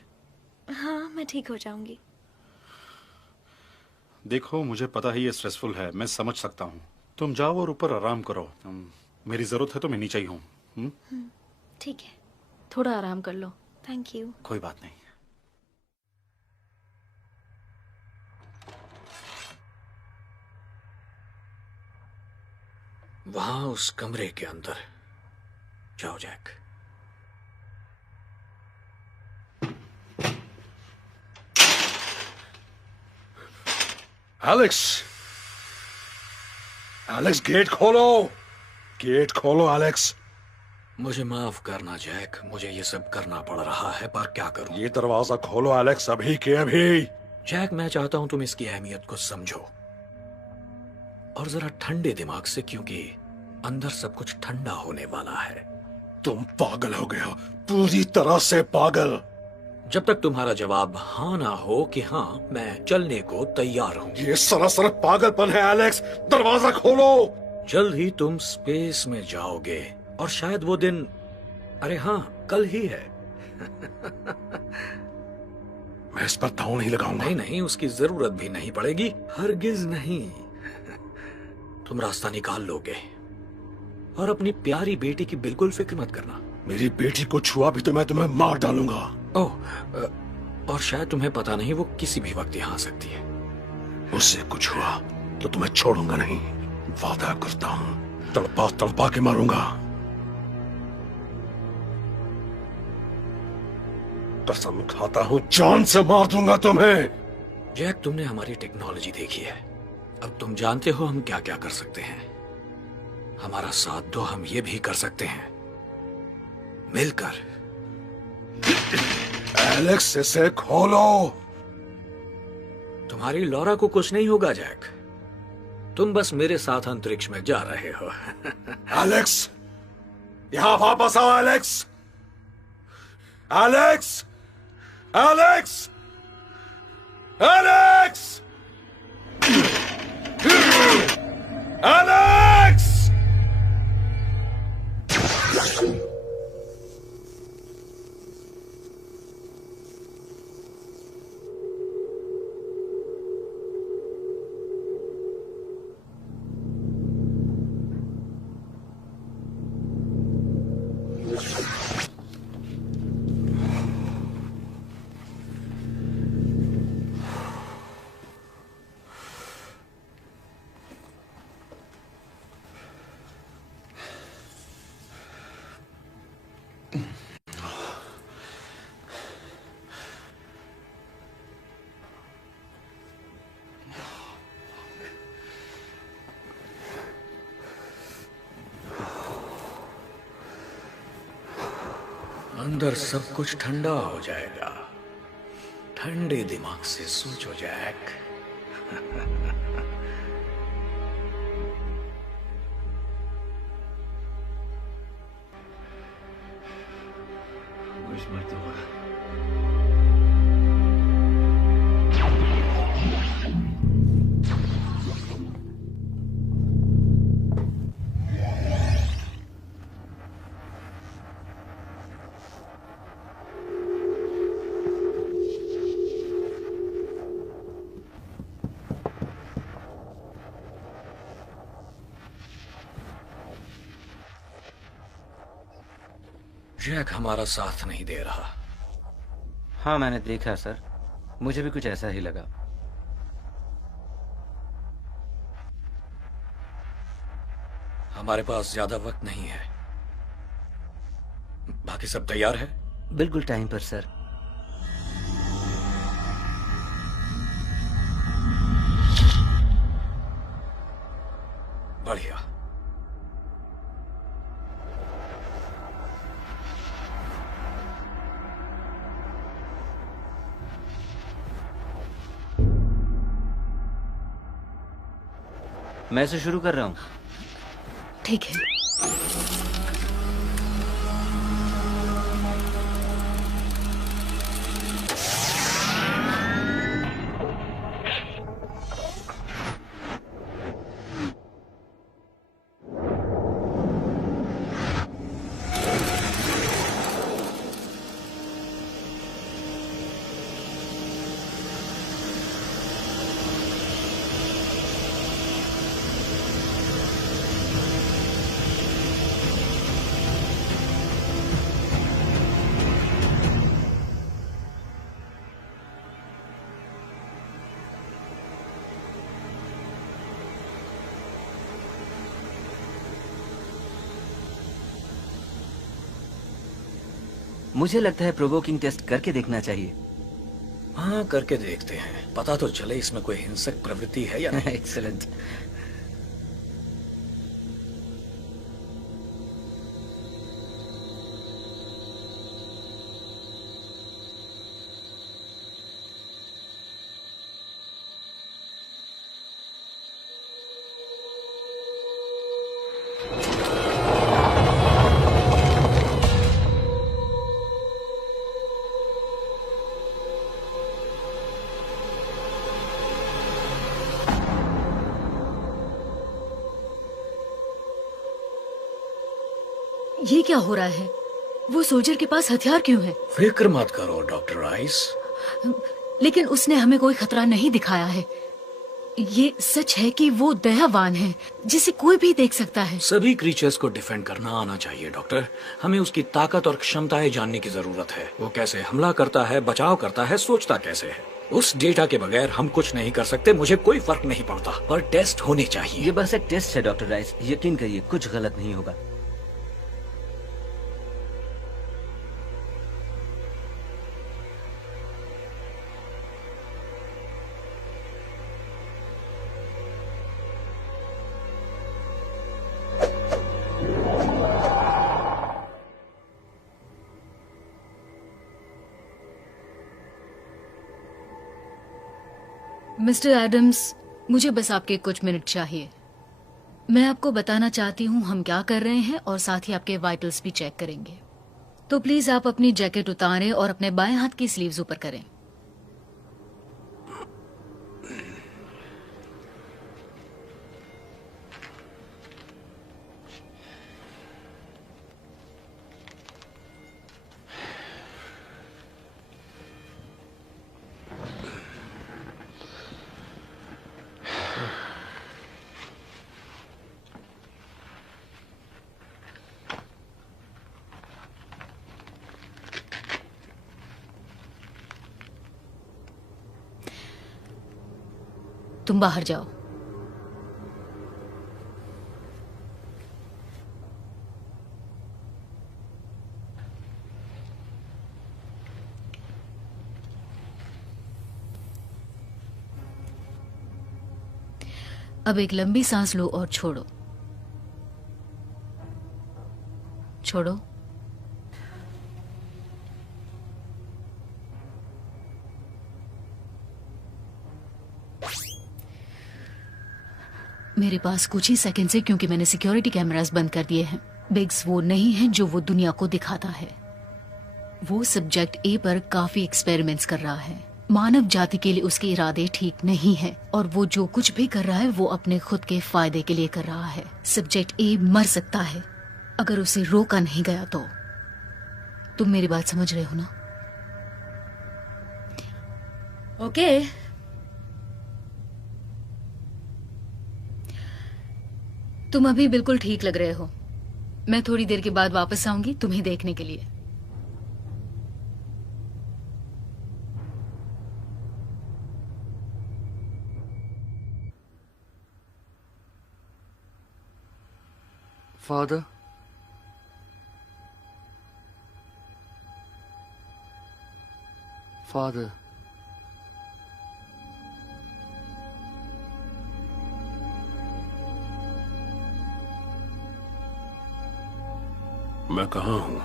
हाँ, मैं ठीक हो जाऊंगी। देखो, मुझे पता है ये स्ट्रेसफुल है, मैं समझ सकता हूँ। तुम जाओ और ऊपर आराम करो। मेरी जरूरत है तो मैं नीचे ही हूँ। ठीक है। थोड़ा आराम कर लो। Thank you. कोई बात नहीं। वहां उस कमरे के अंदर जाओ जैक। एलेक्स, एलेक्स गेट खोलो, गेट खोलो एलेक्स। मुझे माफ करना जैक, मुझे ये सब करना पड़ रहा है, पर क्या करूं? ये दरवाजा खोलो एलेक्स, अभी के अभी। जैक, मैं चाहता हूं तुम इसकी अहमियत को समझो और जरा ठंडे दिमाग से, क्योंकि अंदर सब कुछ ठंडा होने वाला है। तुम पागल हो गए हो, पूरी तरह से पागल। जब तक तुम्हारा जवाब हाँ ना हो कि हाँ मैं चलने को तैयार हूँ। ये सरासर पागलपन है एलेक्स, दरवाजा खोलो। जल्द ही तुम स्पेस में जाओगे और शायद वो दिन, अरे हाँ, कल ही है। मैं इस पर दांव नहीं लगाऊंगा। नहीं नहीं, उसकी जरूरत भी नहीं पड़ेगी, हरगिज नहीं। तुम रास्ता निकाल लोगे और अपनी प्यारी बेटी की बिल्कुल फिक्र मत करना। मेरी बेटी को छुआ भी तो मैं तुम्हें मार डालूंगा। ओह, और शायद तुम्हें पता नहीं, वो किसी भी वक्त यहाँ आ सकती है। उससे कुछ हुआ तो तुम्हें छोड़ूंगा नहीं, वादा करता हूँ। तड़पा तड़पा के मारूंगा। कसम खाता हूँ, जान से मार दूंगा तुम्हें। जैक, तुमने हमारी टेक्नोलॉजी देखी है, अब तुम जानते हो हम क्या क्या कर सकते हैं। हमारा साथ दो, हम ये भी कर सकते हैं मिलकर। एलेक्स, इसे खोलो। तुम्हारी लॉरा को कुछ नहीं होगा जैक, तुम बस मेरे साथ अंतरिक्ष में जा रहे हो। एलेक्स, यहां वापस आओ Alex. Alex, Alex, Alex, Alex. अंदर सब कुछ ठंडा हो जाएगा। ठंडे दिमाग से सोचो जैक। जैक हमारा साथ नहीं दे रहा। हाँ, मैंने देखा सर, मुझे भी कुछ ऐसा ही लगा। हमारे पास ज्यादा वक्त नहीं है। बाकी सब तैयार है? बिल्कुल टाइम पर सर। बढ़िया। मैं इसे शुरू कर रहा हूँ। ठीक है। मुझे लगता है प्रोवोकिंग टेस्ट करके देखना चाहिए। हाँ, करके देखते हैं, पता तो चले इसमें कोई हिंसक प्रवृत्ति है या नहीं। एक्सीलेंट। ये क्या हो रहा है? वो सोल्जर के पास हथियार क्यों है? फिक्र मत करो डॉक्टर राइस। लेकिन उसने हमें कोई खतरा नहीं दिखाया है। ये सच है कि वो दयावान है, जिसे कोई भी देख सकता है। सभी क्रीचर्स को डिफेंड करना आना चाहिए डॉक्टर। हमें उसकी ताकत और क्षमताएं जानने की जरूरत है। वो कैसे हमला करता है, बचाव करता है, सोचता कैसे है। उस डेटा के बगैर हम कुछ नहीं कर सकते। मुझे कोई फर्क नहीं पड़ता, पर टेस्ट होने चाहिए। ये बस एक टेस्ट है डॉक्टर राइस, यकीन करिए कुछ गलत नहीं होगा। मिस्टर एडम्स, मुझे बस आपके कुछ मिनट चाहिए। मैं आपको बताना चाहती हूँ हम क्या कर रहे हैं और साथ ही आपके वाइटल्स भी चेक करेंगे। तो प्लीज आप अपनी जैकेट उतारें और अपने बाएं हाथ की स्लीव्स ऊपर करें। तुम बाहर जाओ। अब एक लंबी सांस लो और छोड़ो। छोड़ो। मेरे पास कुछ ही सेकंड है क्योंकि मैंने सिक्योरिटी कैमरास बंद कर दिए हैं। बिग्स वो नहीं है जो वो दुनिया को दिखाता है। वो सब्जेक्ट ए पर काफी एक्सपेरिमेंट्स कर रहा है। मानव जाति के लिए उसके इरादे ठीक नहीं है और वो जो कुछ भी कर रहा है वो अपने खुद के फायदे के लिए कर रहा है। सब्जेक्ट ए मर सकता है अगर उसे रोका नहीं गया तो। तुम मेरी बात समझ रहे हो ना? ओके। तुम अभी बिल्कुल ठीक लग रहे हो। मैं थोड़ी देर के बाद वापस आऊंगी तुम्हें देखने के लिए। फादर, फादर, मैं कहाँ हूं?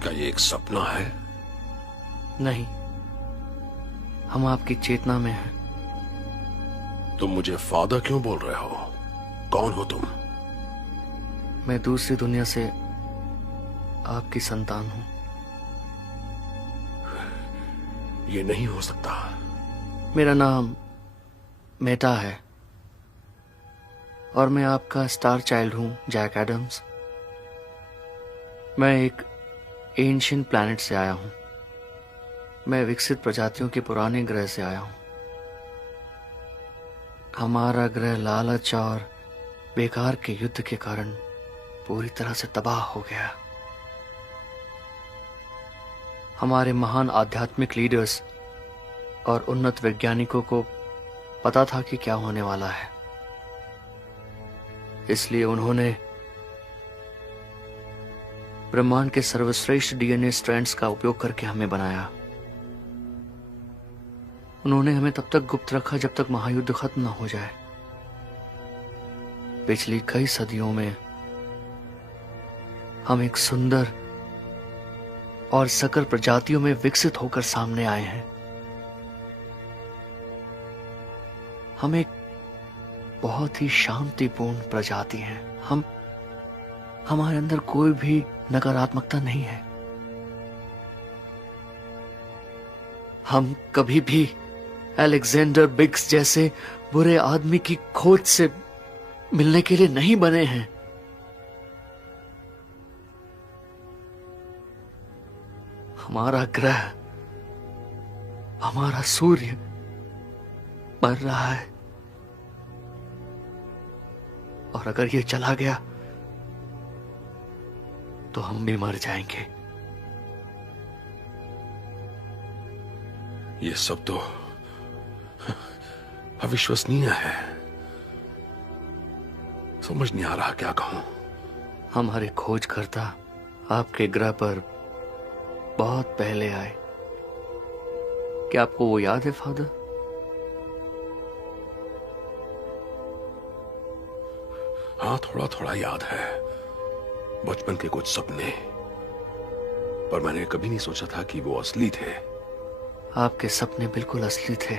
क्या ये एक सपना है? नहीं, हम आपकी चेतना में हैं। तुम मुझे फादर क्यों बोल रहे हो? कौन हो तुम? मैं दूसरी दुनिया से आपकी संतान हूं। ये नहीं हो सकता। मेरा नाम मेटा है और मैं आपका स्टार चाइल्ड हूं, जैक एडम्स। मैं एक एंशिएंट प्लैनेट से आया हूं। मैं विकसित प्रजातियों के पुराने ग्रह से आया हूं। हमारा ग्रह लालच और बेकार के युद्ध के कारण पूरी तरह से तबाह हो गया। हमारे महान आध्यात्मिक लीडर्स और उन्नत वैज्ञानिकों को पता था कि क्या होने वाला है, इसलिए उन्होंने ब्रह्मांड के सर्वश्रेष्ठ डीएनए स्ट्रैंड्स का उपयोग करके हमें बनाया। उन्होंने हमें तब तक गुप्त रखा जब तक महायुद्ध खत्म न हो जाए। पिछली कई सदियों में हम एक सुंदर और सकल प्रजातियों में विकसित होकर सामने आए हैं। हम एक बहुत ही शांतिपूर्ण प्रजाति हैं। हमारे अंदर कोई भी नकारात्मकता नहीं है। हम कभी भी अलेक्जेंडर बिग्स जैसे बुरे आदमी की खोज से मिलने के लिए नहीं बने हैं। हमारा ग्रह, हमारा सूर्य मर रहा है और अगर ये चला गया तो हम भी मर जाएंगे। ये सब तो अविश्वसनीय है। समझ नहीं आ रहा क्या कहूं। हमारे खोजकर्ता आपके ग्रह पर बहुत पहले आए। क्या आपको वो याद है फादर? हाँ, थोड़ा थोड़ा याद है। बचपन के कुछ सपने, पर मैंने कभी नहीं सोचा था कि वो असली थे। आपके सपने बिल्कुल असली थे।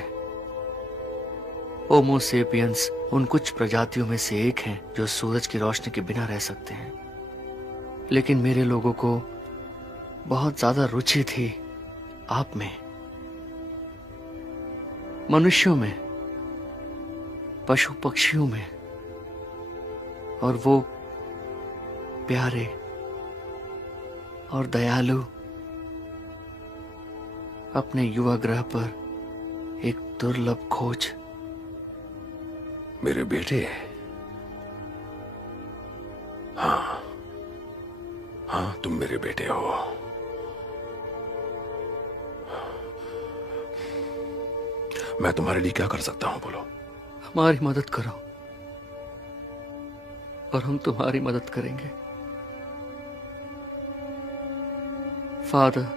होमो सेपियंस उन कुछ प्रजातियों में से एक हैं जो सूरज की रोशनी के बिना रह सकते हैं। लेकिन मेरे लोगों को बहुत ज्यादा रुचि थी आप में, मनुष्यों में, पशु पक्षियों में, और वो प्यारे और दयालु अपने युवा ग्रह पर एक दुर्लभ खोज। मेरे बेटे? हाँ हाँ, तुम मेरे बेटे हो। मैं तुम्हारे लिए क्या कर सकता हूं, बोलो? हमारी मदद करो और हम तुम्हारी मदद करेंगे फादर।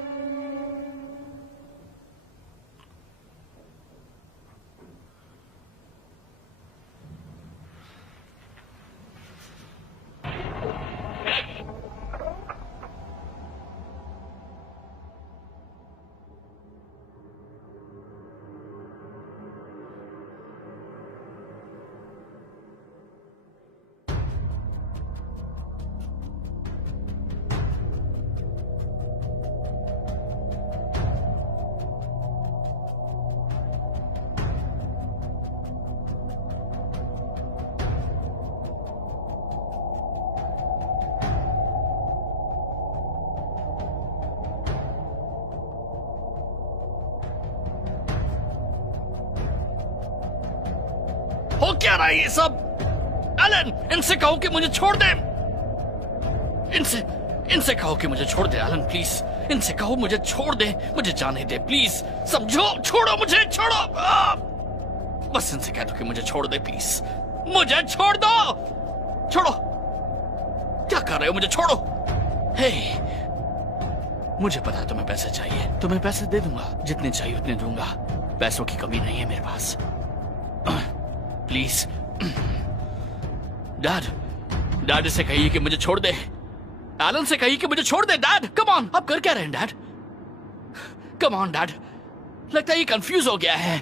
हो क्या रहा है ये सब? एलन, इनसे कहो कि मुझे छोड़ दे। इनसे कहो कि मुझे छोड़ दे एलन, प्लीज। इनसे कहो मुझे छोड़ दे, मुझे जाने दे प्लीज। समझो? छोड़ो मुझे, छोड़ो। बस इनसे कह दो कि मुझे छोड़ दे प्लीज। मुझे छोड़ दो। छोड़ो, क्या कर रहे हो? मुझे छोड़ो। हे, मुझे पता है तुम्हें पैसे चाहिए, तुम्हें पैसे दे दूंगा, जितने चाहिए उतने दूंगा। पैसों की कमी नहीं है मेरे पास। प्लीज डैड से कहिए कि मुझे छोड़ दे। एलन से कहिए कि मुझे छोड़ दे। डैड कम ऑन, आप कर क्या रहे हैं डैड? कम ऑन डैड, लगता है ये कंफ्यूज हो गया है।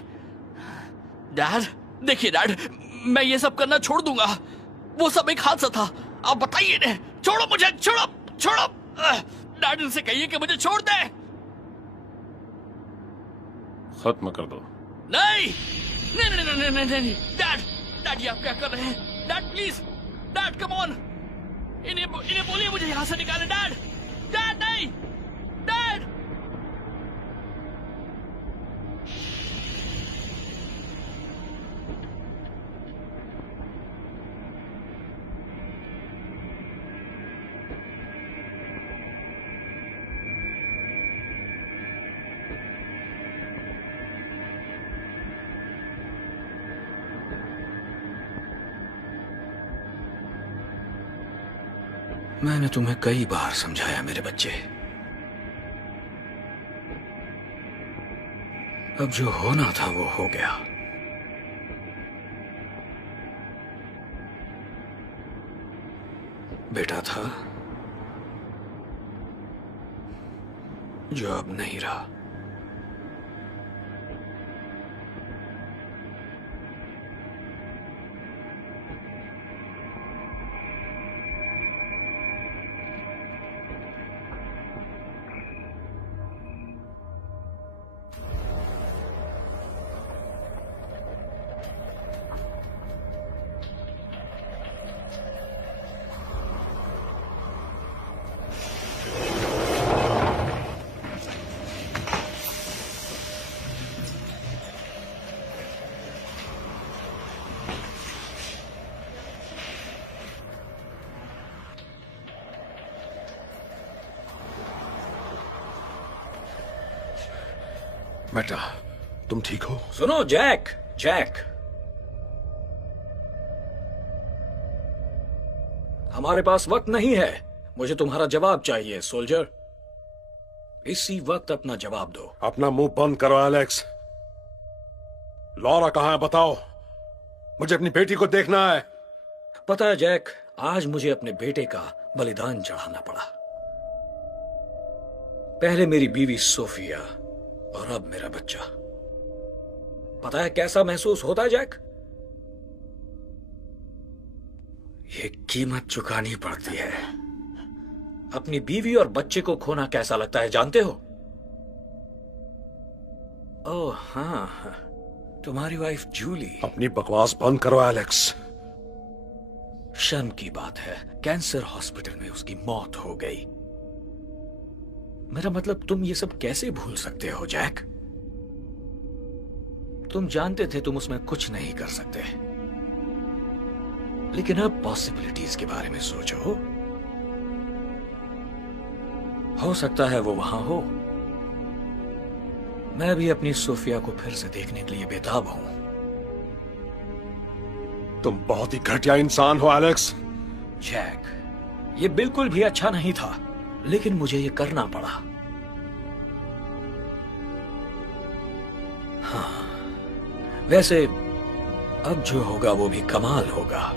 डैड देखिए डैड, मैं ये सब करना छोड़ दूंगा, वो सब एक हादसा था। आप बताइए ना, छोड़ो मुझे, छोड़ो छोड़ो। डैड इनसे कहिए कि मुझे छोड़ दे। खत्म कर दो। नहीं नहीं नहीं नहीं नहीं नहीं डैड ये आप क्या कर रहे हैं? Dad please, dad come on, इन्हें बोलिए मुझे यहां से निकाले। डैड नहीं, डैड। मैंने तुम्हें कई बार समझाया मेरे बच्चे, अब जो होना था वो हो गया। बेटा था जो अब नहीं रहा। बेटा तुम ठीक हो? सुनो जैक, हमारे पास वक्त नहीं है, मुझे तुम्हारा जवाब चाहिए सोल्जर। इसी वक्त अपना जवाब दो। अपना मुंह बंद करो एलेक्स। लॉरा कहां है बताओ, मुझे अपनी बेटी को देखना है। पता है जैक, आज मुझे अपने बेटे का बलिदान चढ़ाना पड़ा। पहले मेरी बीवी सोफिया और अब मेरा बच्चा। पता है कैसा महसूस होता है जैक? ये कीमत चुकानी पड़ती है। अपनी बीवी और बच्चे को खोना कैसा लगता है जानते हो? ओह हाँ, तुम्हारी वाइफ जूली। अपनी बकवास बंद करो एलेक्स। शर्म की बात है, कैंसर हॉस्पिटल में उसकी मौत हो गई। मेरा मतलब तुम ये सब कैसे भूल सकते हो जैक? तुम जानते थे तुम उसमें कुछ नहीं कर सकते, लेकिन अब पॉसिबिलिटीज के बारे में सोचो। हो सकता है वो वहां हो। मैं भी अपनी सोफिया को फिर से देखने के लिए बेताब हूं। तुम बहुत ही घटिया इंसान हो एलेक्स। जैक, ये बिल्कुल भी अच्छा नहीं था, लेकिन मुझे ये करना पड़ा। हाँ, वैसे अब जो होगा वो भी कमाल होगा।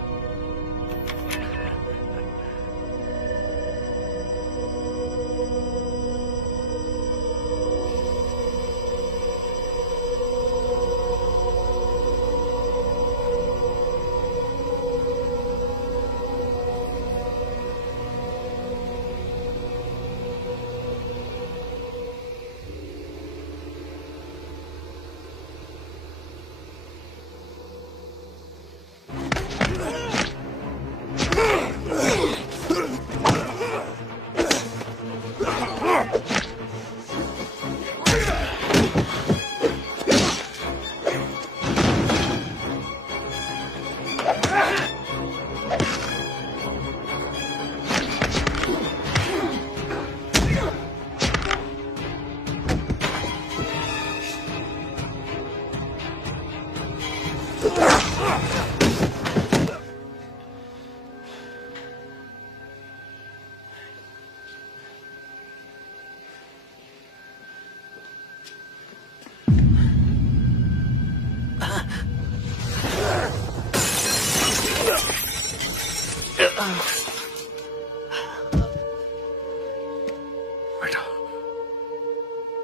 बेटा,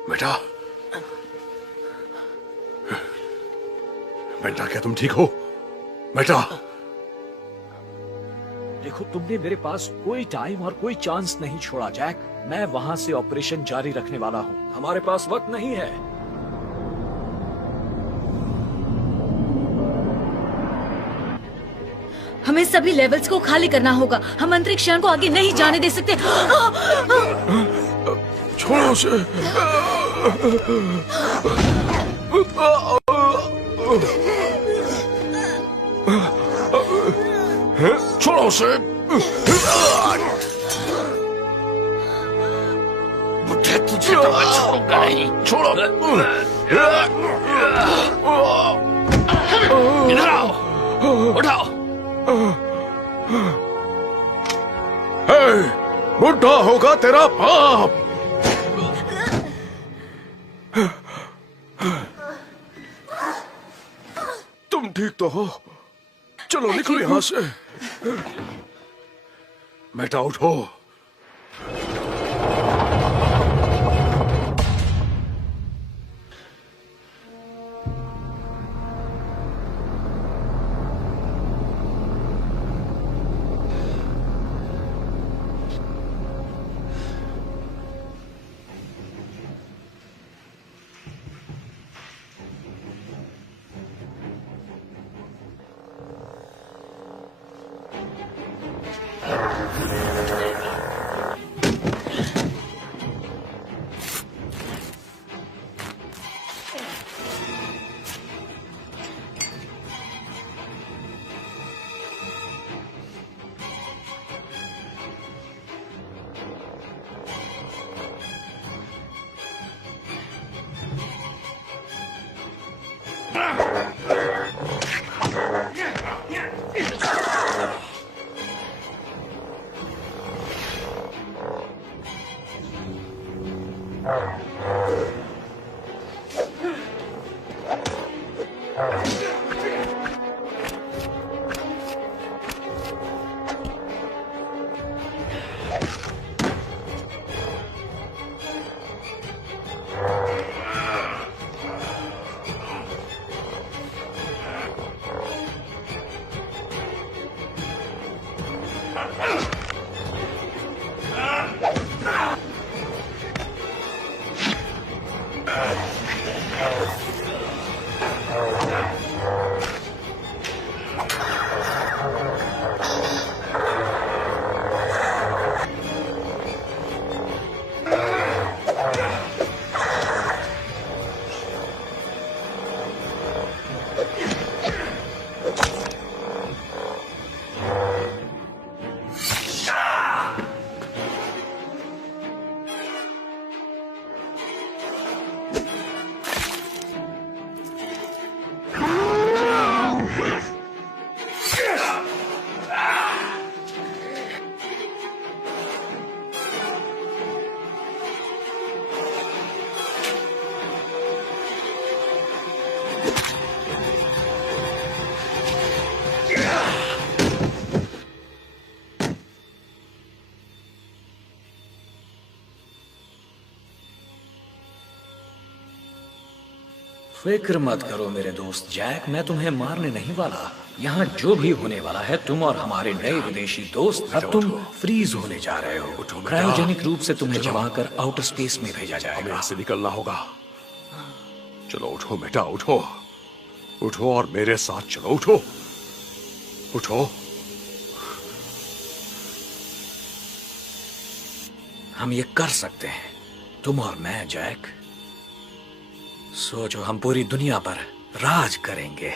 बेटा, बेटा, क्या तुम ठीक हो? बेटा, देखो, तुमने मेरे पास कोई टाइम और कोई चांस नहीं छोड़ा जैक। मैं वहां से ऑपरेशन जारी रखने वाला हूं। हमारे पास वक्त नहीं है। हमें सभी लेवल्स को खाली करना होगा। हम अंतरिक्ष यान को आगे नहीं जाने दे सकते। छोड़ो उसे। छोड़ो उसे। बुढ़े, तुझे तो मैं छोड़ूंगा नहीं। छोड़ो। इधर आओ, उठाओ। हे, बुढ़ा होगा तेरा बाप। तुम ठीक तो हो? चलो निकलो यहां से। बेटा उठो। फिक्र मत करो मेरे दोस्त जैक, मैं तुम्हें मारने नहीं वाला। यहाँ जो भी होने वाला है, तुम और हमारे नए विदेशी दोस्त, अब तुम फ्रीज होने जा रहे हो। क्रायोजेनिक रूप से तुम्हें जमाकर आउटर स्पेस में भेजा जाएगा। यहाँ से निकलना होगा। चलो उठो बेटा, उठो, उठो और मेरे साथ चलो। उठो, उठो। हम ये कर सकते हैं, तुम और मैं जैक। सोचो, हम पूरी दुनिया पर राज करेंगे।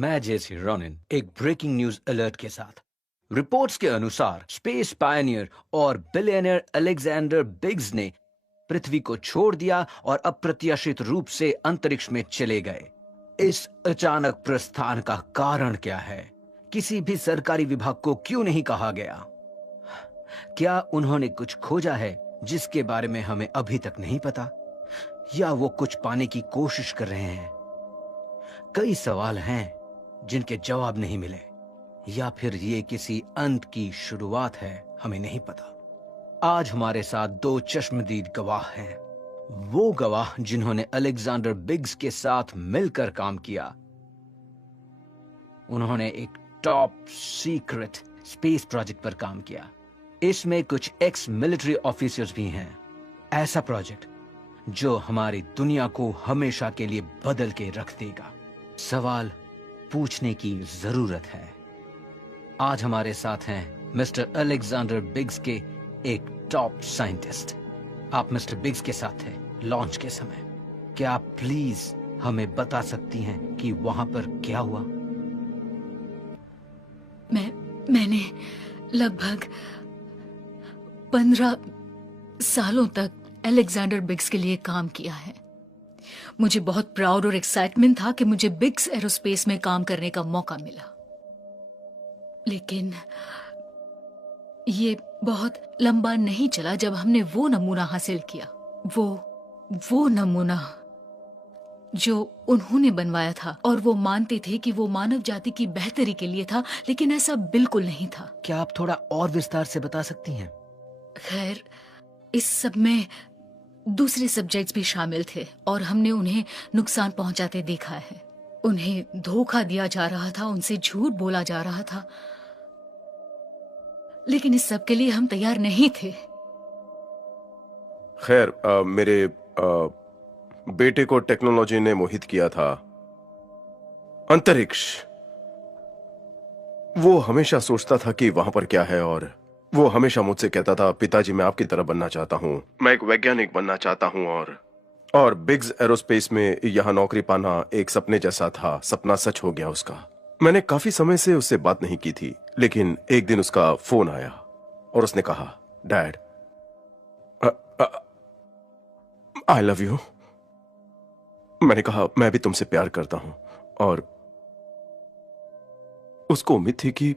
मैं जेसी रोनिन एक ब्रेकिंग न्यूज अलर्ट के साथ। रिपोर्ट्स के अनुसार स्पेस पायनियर और बिलियनियर अलेक्जेंडर बिग्स ने पृथ्वी को छोड़ दिया और अप्रत्याशित रूप से अंतरिक्ष में चले गए। इस अचानक प्रस्थान का कारण क्या है? किसी भी सरकारी विभाग को क्यों नहीं कहा गया? क्या उन्होंने कुछ खोजा है जिसके बारे में हमें अभी तक नहीं पता, या वो कुछ पाने की कोशिश कर रहे हैं? कई सवाल हैं जिनके जवाब नहीं मिले, या फिर ये किसी अंत की शुरुआत है, हमें नहीं पता। आज हमारे साथ दो चश्मदीद गवाह हैं, वो गवाह जिन्होंने अलेक्जेंडर बिग्स के साथ मिलकर काम किया। उन्होंने एक टॉप सीक्रेट स्पेस प्रोजेक्ट पर काम किया। इसमें कुछ एक्स मिलिट्री ऑफिसर्स भी हैं। ऐसा प्रोजेक्ट जो हमारी दुनिया को हमेशा के लिए बदल के रख देगा। सवाल पूछने की जरूरत है। आज हमारे साथ हैं मिस्टर अलेक्जेंडर बिग्स के एक टॉप साइंटिस्ट। आप मिस्टर बिग्स के साथ थे लॉन्च के समय। क्या आप प्लीज हमें बता सकती हैं कि वहां पर क्या हुआ? मैंने लगभग 15 सालों तक अलेक्जेंडर बिग्स के लिए काम किया है। मुझे बहुत प्राउड और एक्साइटमेंट था कि मुझे बिग्स एरोस्पेस में काम करने का मौका मिला, लेकिन ये बहुत लंबा नहीं चला जब हमने वो नमूना हासिल किया, वो नमूना जो उन्होंने बनवाया था। और वो मानते थे कि वो मानव जाति की बेहतरी के लिए था, लेकिन ऐसा बिल्कुल नहीं था। क्या आप थोड़ा और विस्तार से बता सकती हैं? खैर, इस सब में दूसरे सब्जेक्ट्स भी शामिल थे और हमने उन्हें नुकसान पहुंचाते देखा है। उन्हें धोखा दिया जा रहा था, उनसे झूठ बोला जा रहा था, लेकिन इस सब के लिए हम तैयार नहीं थे। खैर, मेरे बेटे को टेक्नोलॉजी ने मोहित किया था। अंतरिक्ष, वो हमेशा सोचता था कि वहां पर क्या है, और वो हमेशा मुझसे कहता था, पिताजी मैं आपकी तरह बनना चाहता हूं, मैं एक वैज्ञानिक बनना चाहता हूं। और बिग्स एरोस्पेस में यहां नौकरी पाना एक सपने जैसा था। सपना सच हो गया उसका। मैंने काफी समय से उससे बात नहीं की थी, लेकिन एक दिन उसका फोन आया और उसने कहा, डैड आई लव यू। मैंने कहा, मैं भी तुमसे प्यार करता हूं। और उसको उम्मीद थी कि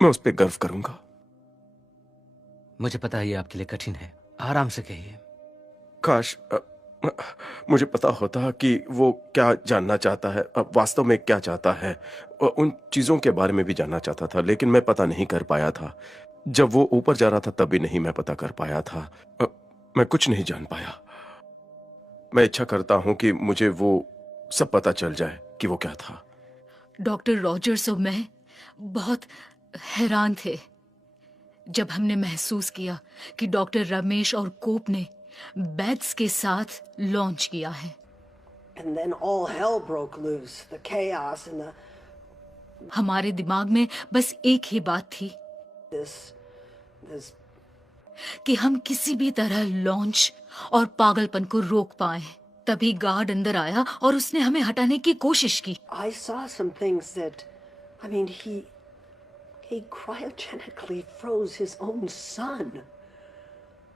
मैं उस पर गर्व करूंगा। मुझे पता है ये आपके लिए कठिन है, आराम से कहिए। काश मुझे पता होता कि वो क्या जानना चाहता है, वास्तव में क्या चाहता है। उन चीजों के बारे में भी जानना चाहता था, लेकिन मैं पता नहीं कर पाया था। जब वो ऊपर जा रहा था तब भी नहीं मैं पता कर पाया था। मैं कुछ नहीं जान पाया। मैं इच्छा करता हूं कि मुझे वो सब पता चल जाए कि वो क्या था। डॉक्टर रॉजर्स और मैं बहुत हैरान थे जब हमने महसूस किया कि डॉक्टर रमेश और कोप ने बैग्स के साथ लॉन्च किया है। And then all hell broke loose, the chaos and the हमारे दिमाग में बस एक ही बात थी this कि हम किसी भी तरह लॉन्च और पागलपन को रोक पाएं। तभी गार्ड अंदर आया और उसने हमें हटाने की कोशिश की। I saw some things that, I mean, he cryogenically froze his own son.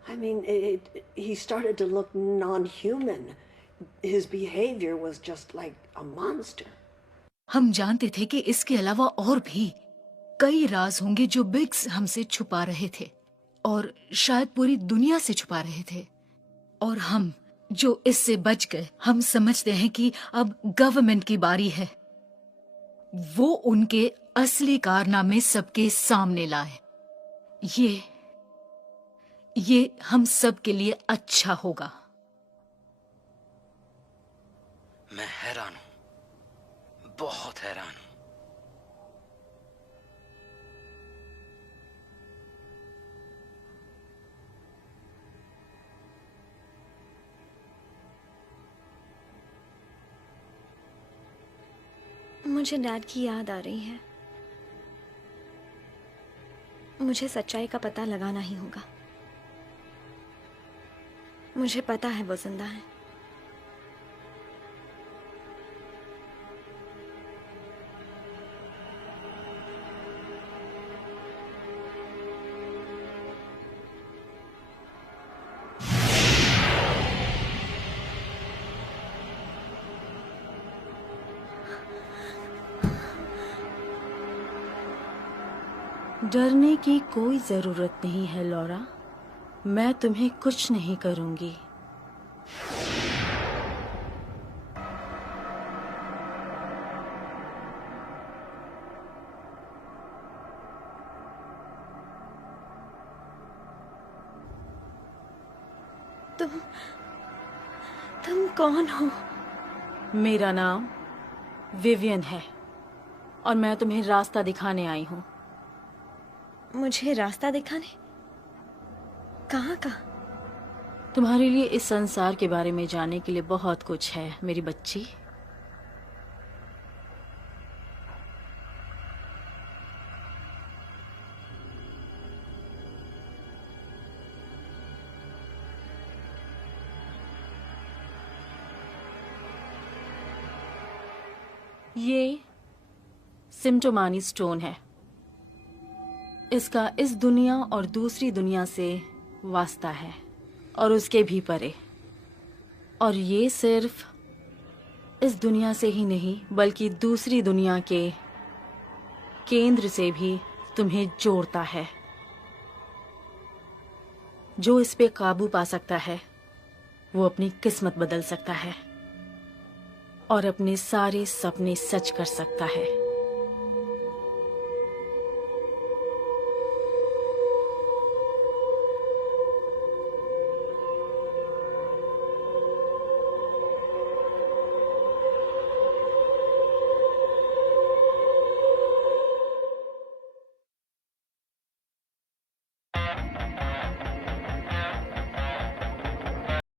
I mean, he started to look non-human. His behavior was just like a monster. हम जानते थे कि इसके अलावा और भी कई राज होंगे जो बिग्स हमसे छुपा रहे थे, और शायद पूरी दुनिया से छुपा रहे थे। और हम जो इससे बच गए, हम समझते हैं कि अब गवर्नमेंट की बारी है। वो उनके असली कारनामे सबके सामने लाए। ये हम सब के लिए अच्छा होगा। मैं हैरान हूं, बहुत हैरान हूं। मुझे डैड की याद आ रही है। मुझे सच्चाई का पता लगाना ही होगा। मुझे पता है वो जिंदा है। डरने की कोई जरूरत नहीं है लॉरा, मैं तुम्हें कुछ नहीं करूंगी। तुम कौन हो? मेरा नाम विवियन है और मैं तुम्हें रास्ता दिखाने आई हूँ। मुझे रास्ता दिखाने? कहाँ का? तुम्हारे लिए इस संसार के बारे में जानने के लिए बहुत कुछ है मेरी बच्ची। ये सिम्टोमानी स्टोन है। इसका इस दुनिया और दूसरी दुनिया से वास्ता है और उसके भी परे। और ये सिर्फ इस दुनिया से ही नहीं बल्कि दूसरी दुनिया के केंद्र से भी तुम्हें जोड़ता है। जो इस पे काबू पा सकता है वो अपनी किस्मत बदल सकता है और अपने सारे सपने सच कर सकता है।